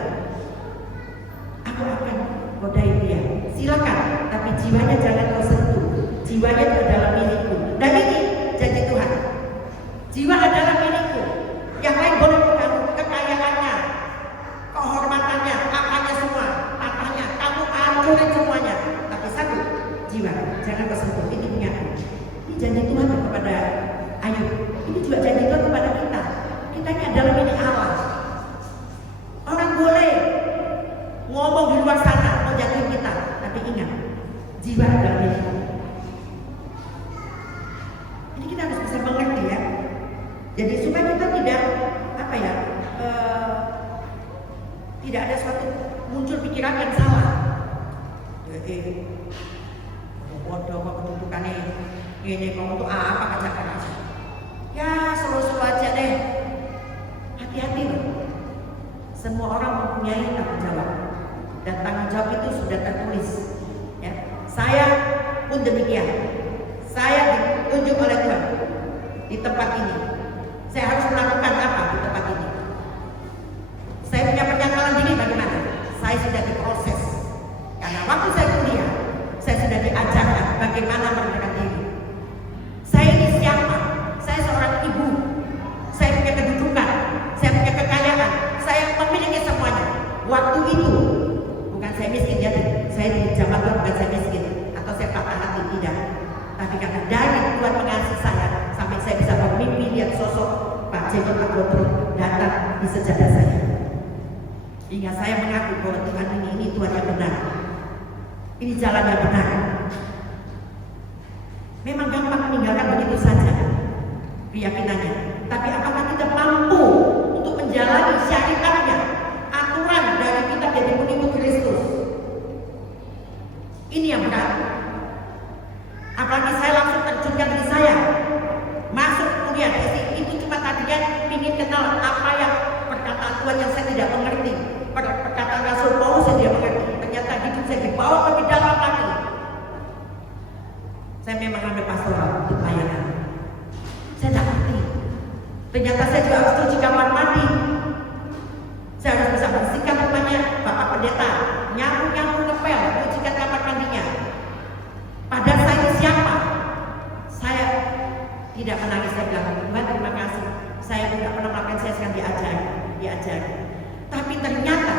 Aku akan godai dia, silakan, tapi jiwanya jangan kau sentuh. Jiwanya itu adalah milikku. Dan ini janji Tuhan. Jiwa adalah milikku. Yang lain boleh kamu, kekayaannya, kehormatannya, apanya semua, tatanya, kamu hancurin semuanya. Tapi satu, jiwa, jangan kau sentuh. Ini punya. Ini janji Tuhan kepada Ayub. Ini juga janji Tuhan kepada kita. Kita ini adalah milik Allah. Orang boleh ngomong di luar sana mau jatuhin kita, tapi ingat, jiwa adalah milik. Ini kita harus bisa mengerti ya. Jadi supaya kita tidak tidak ada suatu muncul pikiran yang salah. Bodoh kok kedudukannya ini kamu tuh apa kata-kata? Ya selalu aja deh. Hati-hati loh. Semua orang mempunyai tanggung jawab. Dan tanggung jawab itu sudah tertulis ya. Saya pun demikian. Saya ditunjuk oleh Tuhan di tempat ini. Saya harus melakukan apa di tempat ini? Saya punya penyangkalan diri bagaimana? Saya sudah diproses. Karena waktu saya kuliah, saya sudah diajarkan bagaimana merdeka diri. Saya ini siapa? Saya seorang ibu. Saya punya kedudukan. Saya punya kekayaan. Saya memiliki semuanya. Waktu itu bukan saya miskin ya, saya di zaman Tuhan bukan saya miskin atau saya patah hati, tidak. Tapi karena dari Tuhan mengasihi saya sampai saya bisa bermimpi lihat sosok Pak Jenderal Agrotruk datang di sejadah saya. Hingga saya mengaku bahwa Tuhan ini Tuhan yang benar. Ini jalan yang benar. Memang gampang meninggalkan begitu saja keyakinannya. Tapi apakah kita mampu untuk menjalani syariatnya, aturan dari kita jadi pengikut Kristus? Ini yang berat. Apalagi saya langsung terjunkan diri saya masuk kuliah itu cuma tadinya ingin kenal apa yang perkataan Tuhan yang saya tidak mengerti, perkataan Rasul Paulus saya tidak mengerti. Ternyata hidup saya dibawa lebih dalam lagi. Saya memang ambil pastoral untuk pelayanan. Saya tidak ngerti. Ternyata saya juga harus cuci kamar mandi. Saya harus bisa bersihkan rumahnya Bapak Pendeta, nyapu ngepel, cucikan kamar mandinya. Padahal saya ini siapa? Saya tidak menangis, saya bilang Tuhan terima kasih. Saya tidak pernah melakukan, saya sekarang diajari. Tapi ternyata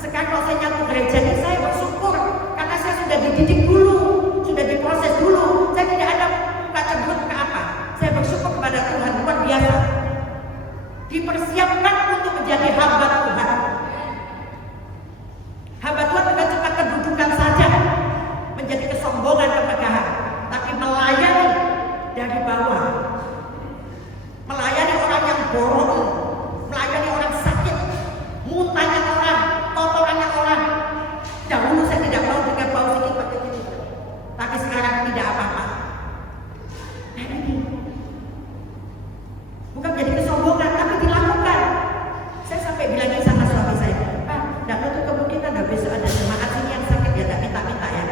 sekarang kalau saya nyatu gereja ini saya bersyukur karena saya sudah dididik dulu, sudah diproses dulu. Saya tidak ada muka cemberut ke apa. Saya bersyukur kepada Tuhan luar biasa. Dipersiapkan untuk menjadi hamba Tuhan. Hamba Tuhan bukan cuma kedudukan saja, menjadi kesombongan kemegahan, tapi melayani dari bawah, melayani orang yang borong, melayani orang sakit, muntahnya orang, kotorannya orang. Dahulu saya tidak mau dengan bau sedikit pakai ini, tapi sekarang tidak apa-apa. Nah ini bukan menjadi kesombongan, tapi dilakukan. Saya sampai bilangin sama suami saya, Pak, tidak menutup kemungkinan ada besok ada jemaat ini yang sakit ya, tidak minta-minta ya.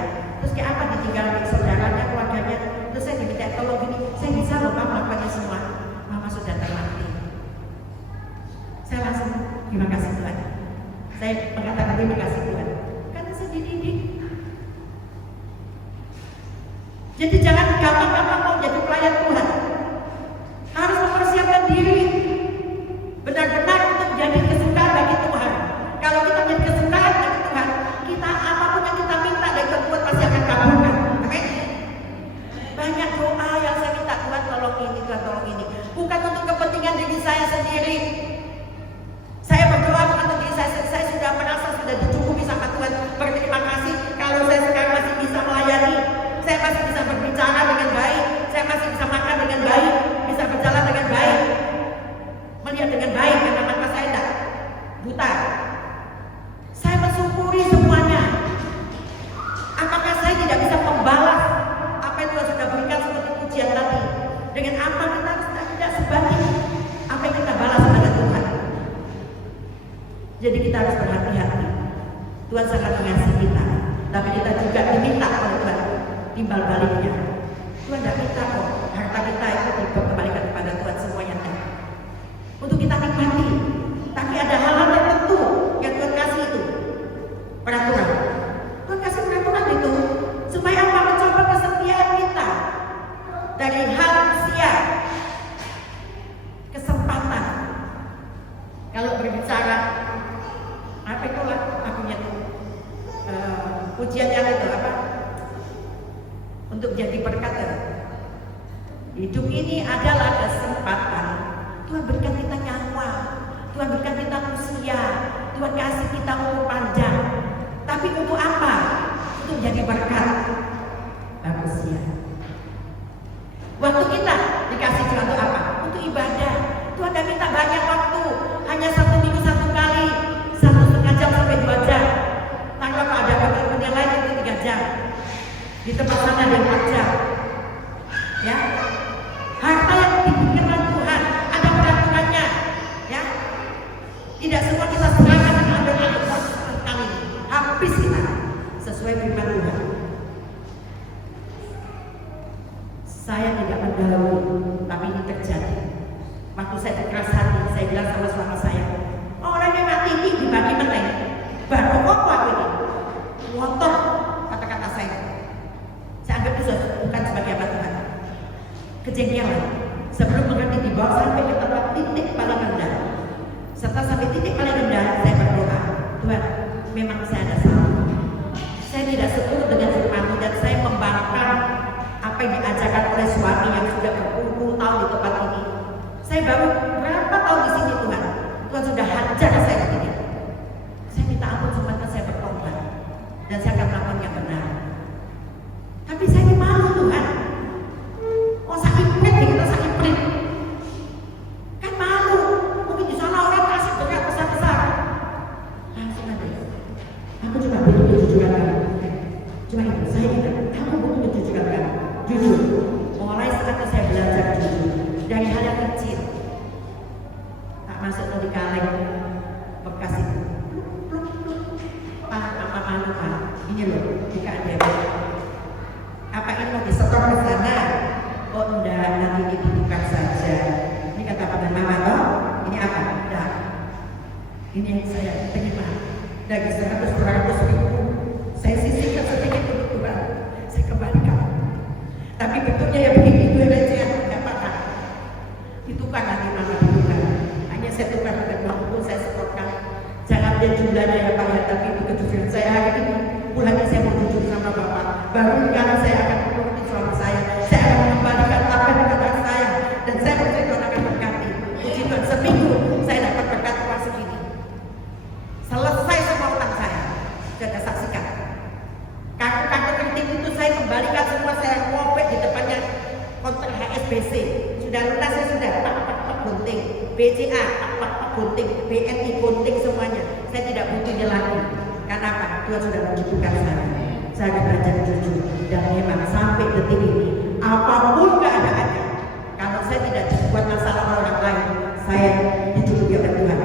Terus kayak apa ditinggal saudaranya, keluarganya. Terus saya diminta tolong gini, saya bisa loh Pak melakukannya semua. Mama sudah terlatih. Saya langsung terima kasih Tuhan. Saya mengatakan terima kasih Tuhan, karena saya dididik. Jadi jangan gampang-gampang mau jadi pelayan Tuhan. Harus mempersiapkan diri benar-benar untuk menjadi kesukaan bagi Tuhan. Kalau kita menjadi kesukaan bagi Tuhan, kita apapun yang kita minta dari Tuhan pasti akan kabulkan. Amin. Banyak doa yang saya minta, Tuhan tolong ini, Tuhan tolong ini. Bukan untuk kepentingan diri saya sendiri. Saya berdoa bukan untuk diri saya sudah merasa sudah dicukupi sama Tuhan. Berterima kasih kalau saya sekarang masih bisa melayani. Saya masih bisa berbicara dengan baik. Saya masih bisa makan dengan baik. Bisa berjalan dengan baik. Melihat dengan baik karena mata saya tidak buta. Saya mensyukuri semuanya. Apakah saya tidak bisa membalas apa yang Tuhan sudah berikan seperti pujian tadi? Dengan apa kita harus tidak sebanding apa yang kita balas kepada Tuhan. Jadi kita harus berhati-hati. Tuhan sangat mengasihi kita, tapi kita juga diminta oleh Tuhan timbal baliknya. Tuhan tidak minta kok harta kita itu dikembalikan kepada Tuhan semuanya untuk kita nikmati. Tapi ada hal-hal tertentu yang Tuhan kasih itu peraturan. Tuhan kasih peraturan itu supaya apa? Mencoba kesetiaan kita dari hal usia, kesempatan. Kalau berbicara apa itu lah akunya pujian yang itu apa? Untuk jadi berkat. Hidup ini adalah kesempatan. Tuhan berikan kita nyawa, Tuhan berikan kita usia, Tuhan kasih kita umur panjang. Tapi untuk apa? Untuk jadi berkat. Bagus ya. Waktu kita dikasih Tuhan untuk apa? Untuk ibadah. Tuhan tidak minta banyak waktu, hanya 1 minggu 1 kali, 1,5 jam sampai 2 jam. Tapi kalau ada waktu yang lain itu 3 jam. Di tempat sana ada 4 jam. Ya, harta yang diberikan Tuhan ada peraturannya. Ya, tidak semua kita serahkan dan ambil sekali. Habis kita sesuai firman Tuhan. Saya tidak mendahului, tapi ini terjadi. Waktu saya keras hati, saya bilang sama suami saya, orang yang mati ini dibagi meneng. Baru kok aku ini motor, kata-kata saya. Saya anggap itu bukan sebagai apa Tuhan. Kejengkelan sebelum mengerti di bawah sampai ke tempat titik paling rendah. Setelah sampai titik paling rendah, saya berdoa, Tuhan, memang saya ada salah. Saya tidak seturut dengan firman-Mu dan saya membangkang apa yang diajarkan oleh suami yang sudah berpuluh-puluh tahun di tempat ini. Saya baru berapa tahun di sini Tuhan. Tuhan sudah hajar saya ke sini. Saya minta ampun sebentar, saya bertobat dan saya akan melakukan yang benar. Tapi saya ini malu Tuhan. Oh sakit kita sakit pelit. Kan malu. Mungkin di sana orang kasih berat besar-besar. Langsung aja. Aku cuma butuh kejujuran kamu. Cuma itu saya ingat. Kamu butuh kejujuran kamu. Jujur. Mulai saat saya belajar jujur dari hal yang kecil. Tak masuk di kaleng bekas itu. Apa malu Pak? Ini loh, jika ada apa ini mau disetor ke sana? Oh enggak, nanti dititipkan saja. Ini kata pada mama toh, ini apa? Enggak. Ini yang saya terima dari 100-200 ribu. Saya sisihkan sedikit untuk Tuhan. Saya kembalikan. Tapi bentuknya ya begini itu aja yang dapatkan. Ditukar nanti mama ditukar. Hanya saya tukar dengan mampu saya setorkan. Jangan dia jumlahnya ya Pak ya, tapi itu kejujuran saya hari ini. Bulan ini saya mau jujur sama Bapak. Baru sekarang saya akan menuruti suami saya. Saya akan mengembalikan apa yang dikatakan saya. Dan saya percaya Tuhan akan berkati. Puji Tuhan, seminggu saya dapat berkat uang segini. Selesai semua utang saya. Sudah saksikan. Kartu-kartu kredit itu saya kembalikan semua, saya ngopek di depannya konter HSBC. Sudah lunas, saya sudah pak gunting, BCA pak gunting, BNI gunting semuanya. Saya tidak butuhnya lagi. Karena apa? Tuhan sudah mencukupkan saya. Saya belajar jujur dan memang sampai detik ini apapun keadaannya, kalau saya tidak dibuat masalah orang lain, saya dicukupi oleh Tuhan.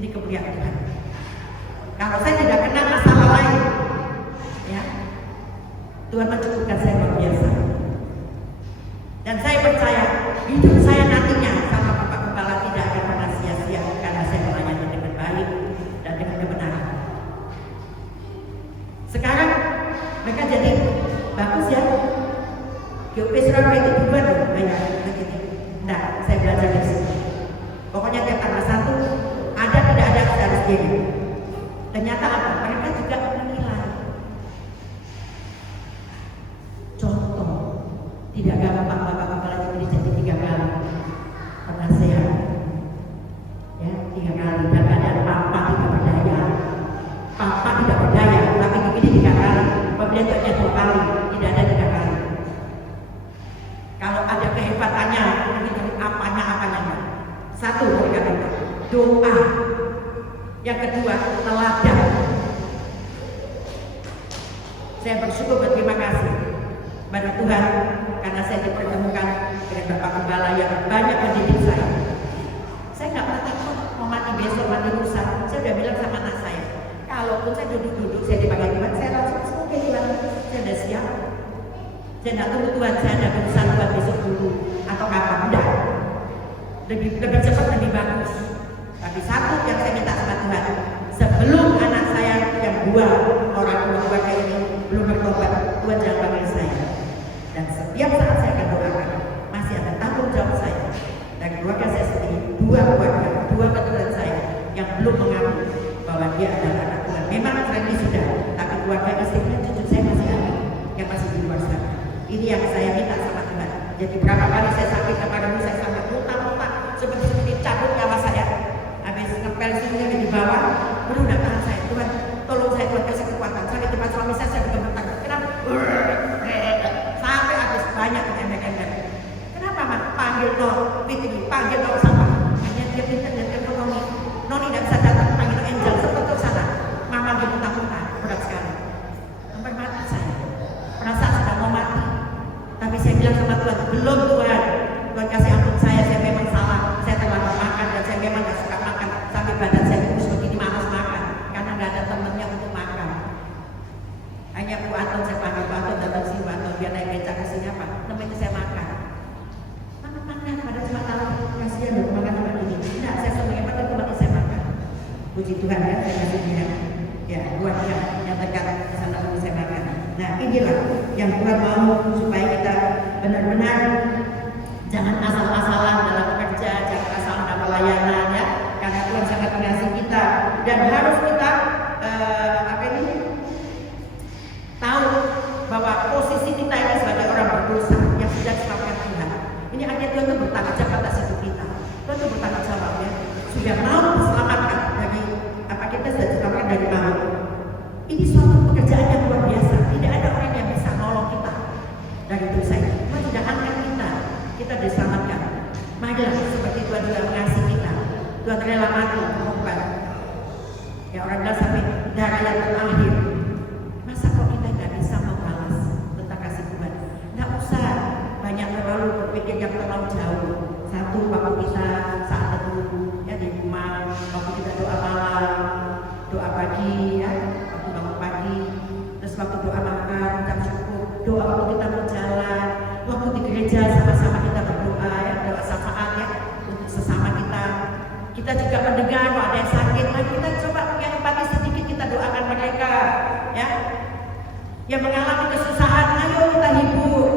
Ini kemuliaan Tuhan. Kalau saya tidak kena masalah lain, ya Tuhan mencukupkan saya luar biasa. Dan saya percaya hidup saya nantinya sama Bapak Gembala tidak akan pernah sia-sia karena saya melayani dengan baik dan dengan sebagainya. Ternyata apa? Mereka juga menilai. Contoh, tidak gampang bapak kepala negeri jadi 3 kali penasehat, ya 3 kali. Dan keadaan papa tidak berdaya, papa tidak berdaya, tapi begini 3 kali. Pembelian itu hanya 2 kali, tidak ada 3 kali. Kalau ada kehebatannya, nanti dari apanya. Satu, mereka kata doa. Yang kedua, teladan. Saya bersyukur, berterima kasih pada Tuhan karena saya dipertemukan dengan Bapak Gembala yang banyak mendidik saya. Saya nggak pernah takut mau mati besok, mati lusa. Saya udah bilang sama anak saya, kalaupun saya duduk-duduk, saya dipanggil Tuhan, saya langsung semoga Tuhan, saya udah siap. Saya nggak tunggu Tuhan, saya ada urusan Tuhan besok dulu atau kapan, udah. Lebih cepat, lebih bagus. Tapi satu yang saya minta sama Tuhan, sebelum anak saya yang 2 orang tua kayak ini belum bertobat, Tuhan jangan panggil saya. Dan setiap saat saya akan doakan, masih ada tanggung jawab saya dan keluarga saya sendiri, 2 keluarga, 2 keturunan saya yang belum mengaku bahwa dia adalah anak Tuhan. Memang Randy sudah, tapi keluarga istrinya, cucu saya masih ada yang masih di luar sana. Ini yang saya minta sama Tuhan. Jadi berapa kali saya sakit kepadamu, saya sampai muntah-muntah seperti cabut nyawa saya. Habis ngepel sini di bawah, baru udah tahan saya. Tuhan, tolong saya, Tuhan kasih kekuatan. Sampai depan suami saya bergemetar. Kenapa? Sampai habis banyak ember-ember. Kenapa Mak? Panggil Nor, Fitri, panggil Nor sama. Hanya dia minta dan ke Noni. Noni tidak bisa datang, panggil Angel seperti sana. Mama dia muntah-muntah, berat sekali. Sampai mati saya. Perasaan sudah mau mati. Tapi saya bilang sama Tuhan, belum Tuhan. Tuhan kasih ampun saya memang salah. Saya terlambat makan dan saya memang gak suka makan. Sampai badan saya kurus begini, malas makan. Karena gak ada temennya untuk makan. Hanya Bu Anton, saya panggil Bu Anton, datang sini Bu Anton, dia naik becak ke sini apa? Namanya saya makan. Makan, pada cuma tahu, kasihan loh, makan cuma ini. Enggak, saya semuanya makan, cuma saya makan. Puji Tuhan ya, saya kasih dia. Ya, buat yang dekat sana dulu saya makan. Nah, inilah yang Tuhan mau supaya kita benar-benar jangan asal-asalan dalam bekerja, jangan asalan dalam pelayanan ya, karena Tuhan sangat mengasihi kita dan harus kita tahu bahwa posisi kita ini sebagai orang berdosa yang sudah diselamatkan Tuhan. Ini artinya Tuhan itu bertanggung jawab atas hidup kita. Tuhan itu bertanggung jawab ya, sudah mau diselamatkan dari kita sudah diselamatkan dari maut. Ini suatu pekerjaan yang luar biasa. Tidak ada orang yang bisa nolong kita dari dosa ini. Tuhan sudah angkat kita diselamatkan. Marilah seperti Tuhan sudah mengasihi kita. Tuhan rela mati berkorban. Ya orang bilang sampai darah yang terakhir. Masa kok kita nggak bisa membalas tentang kasih Tuhan? Nggak usah banyak terlalu berpikir yang terlalu jauh. Satu, waktu kita saat teduh ya di rumah, waktu kita doa malam, doa pagi ya, waktu bangun pagi, terus waktu doa makan, ucap syukur, doa waktu kita mau jalan, waktu di gereja sama-sama kita berdoa ya, doa syafaat ya untuk sesama kita. Kita juga mendengar kalau ada yang sakit, mari kita coba punya empati sedikit, kita doakan mereka ya. Yang mengalami kesusahan, ayo kita hibur.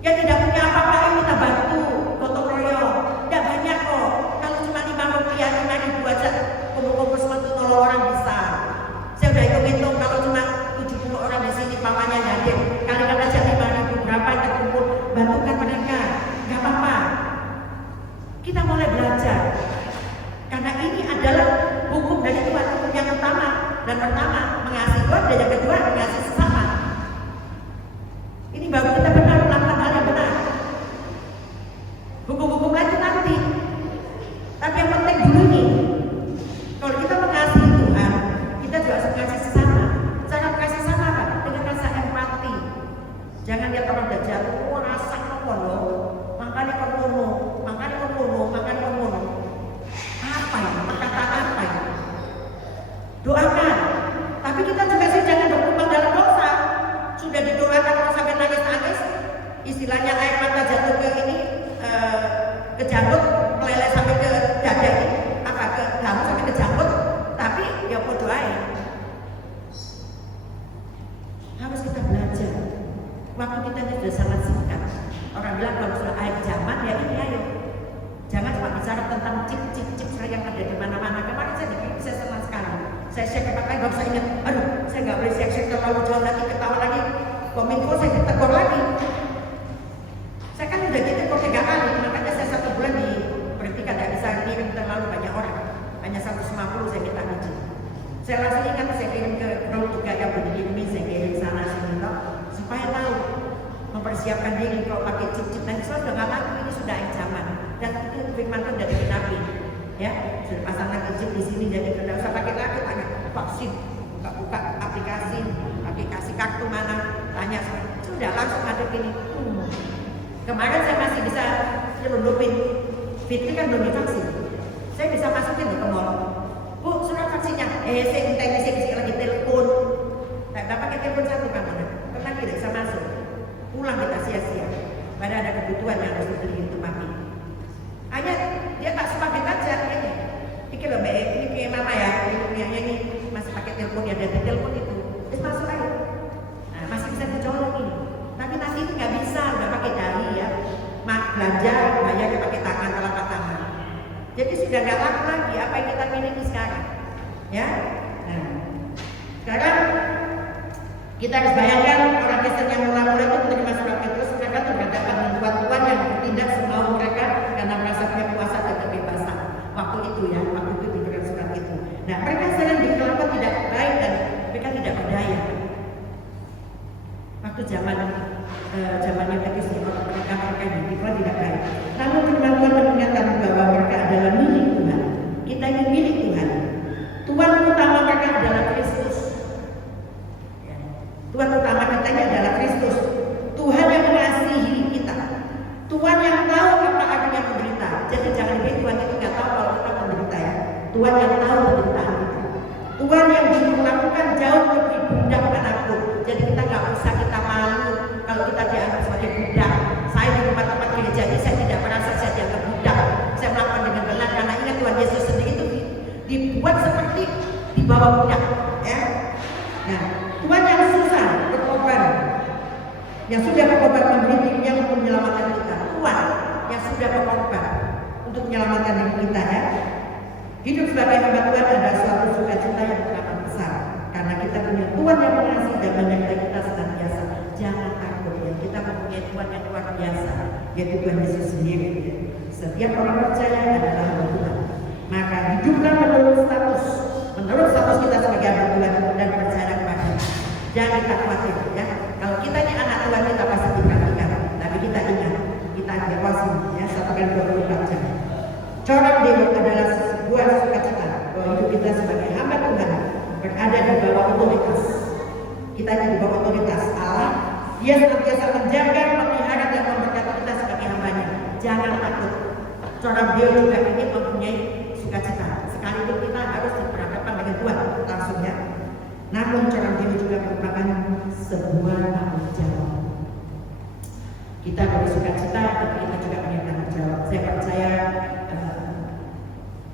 Yang tidak punya apa-apa, ayo kita bantu, gotong royong. Tidak banyak kok. Kalau cuma 5 rupiah, 5.000 aja, kumpul-kumpul semua itu nolong orang bisa. Saya udah hitung-hitung kalau cuma 70 orang di sini, papanya hadir. Kali-kali aja 5.000, berapa yang terkumpul, bantukan mereka. Gak apa-apa. Kita mulai belajar. Karena ini adalah hukum dari Tuhan, hukum yang utama. Dan pertama, mengasihi Tuhan, dan yang kedua, mengasihi sesama. Ini baru kita benar melakukan hal yang benar. Hukum-hukum lain itu nanti. Tapi yang penting dulu nih, kalau kita mengasihi Tuhan, kita juga harus mengasihi sesama. Cara mengasihi sesama apa? Dengan rasa empati. Jangan lihat orang udah jatuh, oh rasa apa loh, makanya kono. Apa ya? Perkataan apa ya? Doakan. Tapi kita juga sih jangan berkembang dalam dosa. Sudah didoakan kalau sampai nangis-nangis, istilahnya air mata jatuh ke ini, ke janggut, meleleh sampai ke dada ini, ke dalam sampai ke janggut. Tapi ya mau doain. Harus kita belajar. Waktu kita sudah sangat singkat. Orang bilang kalau sudah akhir zaman ya ini ayo. Jangan cuma bicara tentang cip yang ada di mana-mana. Kemarin Saya share ke Pak Kai, gak usah ingat, aduh saya gak boleh share terlalu jauh, nanti ketawa lagi Kominfo, saya ditegur lagi. Saya kan udah gitu kok 3 kali, makanya saya 1 bulan diberhentikan, gak bisa kirim terlalu banyak orang, hanya 150 saya minta izin. Saya langsung ingat, saya kirim ke grup juga yang berdiri, saya kirim sana sini supaya tahu mempersiapkan diri. Kalau pakai chip-chip nanti saya sudah nggak mampu, ini sudah ancaman dan itu firman Tuhan dari Nabi ya, sudah pasang lagi chip di sini, jadi tidak usah pakai lagi tanya vaksin, buka aplikasi kartu mana, tanya sudah langsung ada gini. Kemarin saya masih bisa nyelundupin, Fitri kan belum divaksin, saya bisa masukin ke mall, Bu surat vaksinnya, saya minta ini, saya lagi telepon, tak pakai telepon 1 kan mana, karena tidak bisa masuk, pulang kita sia-sia, pada ada kebutuhan yang harus dibeli untuk mami. Hanya dia tak semakin aja kayaknya, pikir loh ini kayak mama ya, ini masih pakai telepon ya, dari telepon itu, terus masuk aja, nah, masih bisa dicolok ini. Tapi nanti ini nggak bisa, udah pakai jari ya, belanja bayarnya pakai tangan, telapak tangan. Jadi sudah nggak laku lagi apa yang kita miliki sekarang, ya. Nah, sekarang kita harus bayangkan orang Kristen yang mula-mula itu menerima surat Petrus, mereka tuh berhadapan dengan tuan-tuan yang bertindak semau mereka karena merasa punya kuasa dan kebebasan. Waktu itu ya, waktu itu diberikan surat itu. Nah, mereka sering diperlakukan tidak baik dan mereka tidak berdaya. Waktu zamannya Petrus mereka dididik tidak baik. Namun firman Tuhan mengingatkan bahwa mereka adalah milik Tuhan. Kita ini milik Tuhan. Tuhan utama mereka adalah Kristus. Tuhan utama kita ini adalah Kristus. Tuhan yang mengasihi kita. Tuhan yang tahu apa artinya menderita. Jadi jangan dikira Tuhan itu nggak tahu kalau kita menderita ya. Tuhan yang tahu penderitaan kita. Tuhan yang melakukan jauh lebih budak manapun. Jadi kita nggak usah kita malu kalau kita dianggap sebagai budak. Saya di tempat-tempat gereja ini saya tidak merasa saya dianggap budak. Saya melakukan dengan benar karena ingat Tuhan Yesus sendiri itu dibuat seperti di bawah budak. Ya. Nah, Tuhan yang susah berkorban, yang sudah berkorban memberi dirinya untuk menyelamatkan kita. Tuhan yang sudah berkorban untuk menyelamatkan diri kita ya. Hidup sebagai hamba Tuhan adalah suatu sukacita yang sangat besar karena kita punya Tuhan yang mengasihi dan menyertai kita senantiasa. Jangan takut ya, kita mempunyai Tuhan yang luar biasa, yaitu Tuhan Yesus sendiri. Setiap orang percaya adalah hamba Tuhan. Maka hiduplah menurut status kita sebagai hamba Tuhan dan percaya kepada. Jangan kita khawatir ya. Kalau kita ini anak Tuhan kita pasti diperhatikan, tapi kita ingat kita diawasi ya 1x24 jam. Corak Dewa adalah sebuah sukacita bahwa hidup kita sebagai hamba Tuhan berada di bawah otoritas. Kita ini di bawah otoritas Allah. Dia senantiasa menjaga, memelihara dan memberkati kita sebagai hambanya. Jangan takut. Corak Dewa juga ini mempunyai sukacita. Sekalipun kita harus berhadapan dengan Tuhan langsung ya. Namun corak Dewa juga merupakan sebuah tanggung jawab. Kita bersukacita, tapi kita juga punya tanggung jawab. Saya percaya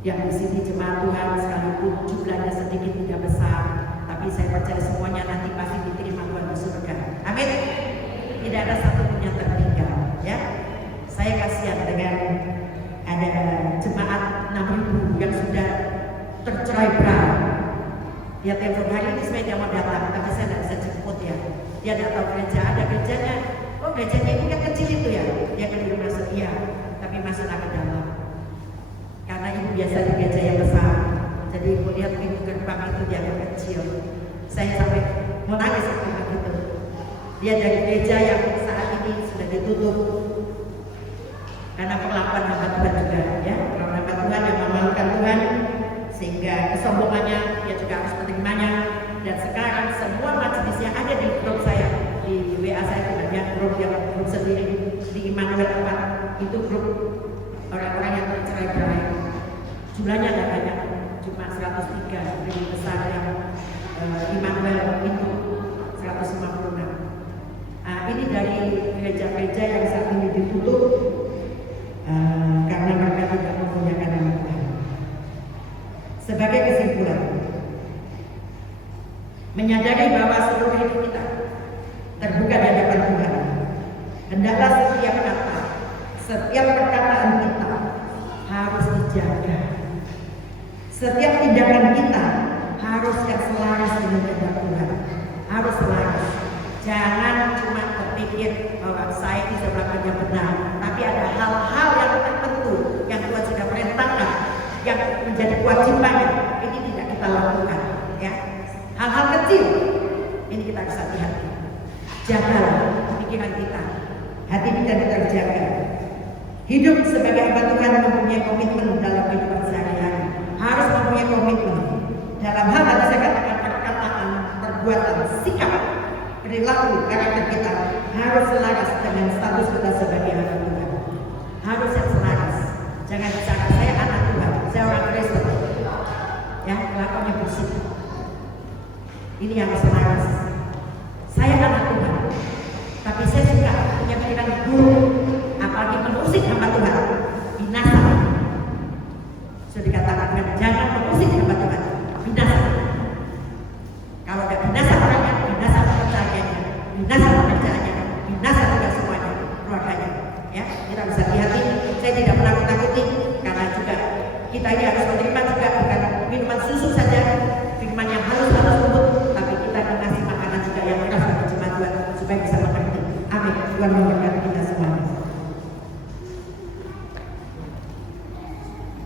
yang di sini jemaat Tuhan sekalipun jumlahnya sedikit tidak besar, tapi saya percaya semuanya nanti pasti diterima Tuhan di surga. Amin. Tidak ada satupun yang tertinggal. Ya, saya kasihan dengan ada jemaat 6.000 yang sudah tercerai berai. Dia telepon hari ini sebenarnya mau datang, tapi saya tidak bisa jemput ya. Dia tidak tahu gereja, ada gerejanya. Oh gerejanya ini kan kecil itu ya. Dia kan belum masuk iya, tapi masuklah ke dalam. Karena ibu biasa di gereja yang besar, jadi ibu lihat pintu gerbang itu dia kecil. Saya sampai mau nangis waktu itu. Dia dari gereja yang saat ini sudah ditutup karena perlakuan hamba Tuhan juga ya, hamba Tuhan yang memalukan Tuhan sehingga kesombongannya dia juga harus menerimanya. Dan sekarang semua majelisnya ada di grup saya, di WA saya itu banyak grup sendiri di Immanuel 4 itu grup orang-orang yang tercerai berai. Jumlahnya tidak banyak, cuma 103, lebih besar yang Immanuel itu 156. Ini dari gereja-gereja yang saat ini ditutup karena mereka tidak mempunyai nama Tuhan. Sebagai kesimpulan, menyadari bahwa seluruh hidup kita terbuka di hadapan Tuhan. Hendaklah setiap perkataan kita harus dijaga. Setiap tindakan kita harus harus yang selaras dengan kehendak Tuhan. Harus selaras. Jangan cuma berpikir bahwa saya ini sebenarnya benar, tapi ada hal-hal yang tertentu yang Tuhan sudah perintahkan, yang menjadi kewajibannya. Ini tidak kita lakukan, ya. Hal-hal kecil ini kita harus hati-hati. Jagalah pikiran kita, hati kita terjaga. Hidup sebagai hamba Tuhan mempunyai komitmen dalam kehidupan sehari-hari. Harus mempunyai komitmen dalam hal yang saya katakan, perkataan, perbuatan, sikap, perilaku, karakter kita harus selaras dengan status kita sebagai hamba Tuhan. Harus yang selaras. Jangan bicara saya anak Tuhan, saya orang Kristen, ya kelakuannya bersih. Ini yang selaras. Saya anak Tuhan, tapi saya juga punya pikiran buruk, apalagi mengusik hamba Tuhan, binasa. Sudah dikatakan jangan mengusik hamba Tuhan, binasa. Kalau tidak binasa orangnya, binasa pekerjaannya, binasa pekerjaannya, binasa juga semuanya, keluarganya. Ya, kita harus hati-hati. Saya tidak menakut-nakuti, karena juga kita ini harus menerima juga bukan minuman susu saja, firman yang halus-halus lembut, tapi kita dikasih makanan juga yang keras dari jemaat Tuhan supaya bisa mengerti. Amin. Tuhan memberkati kita semua.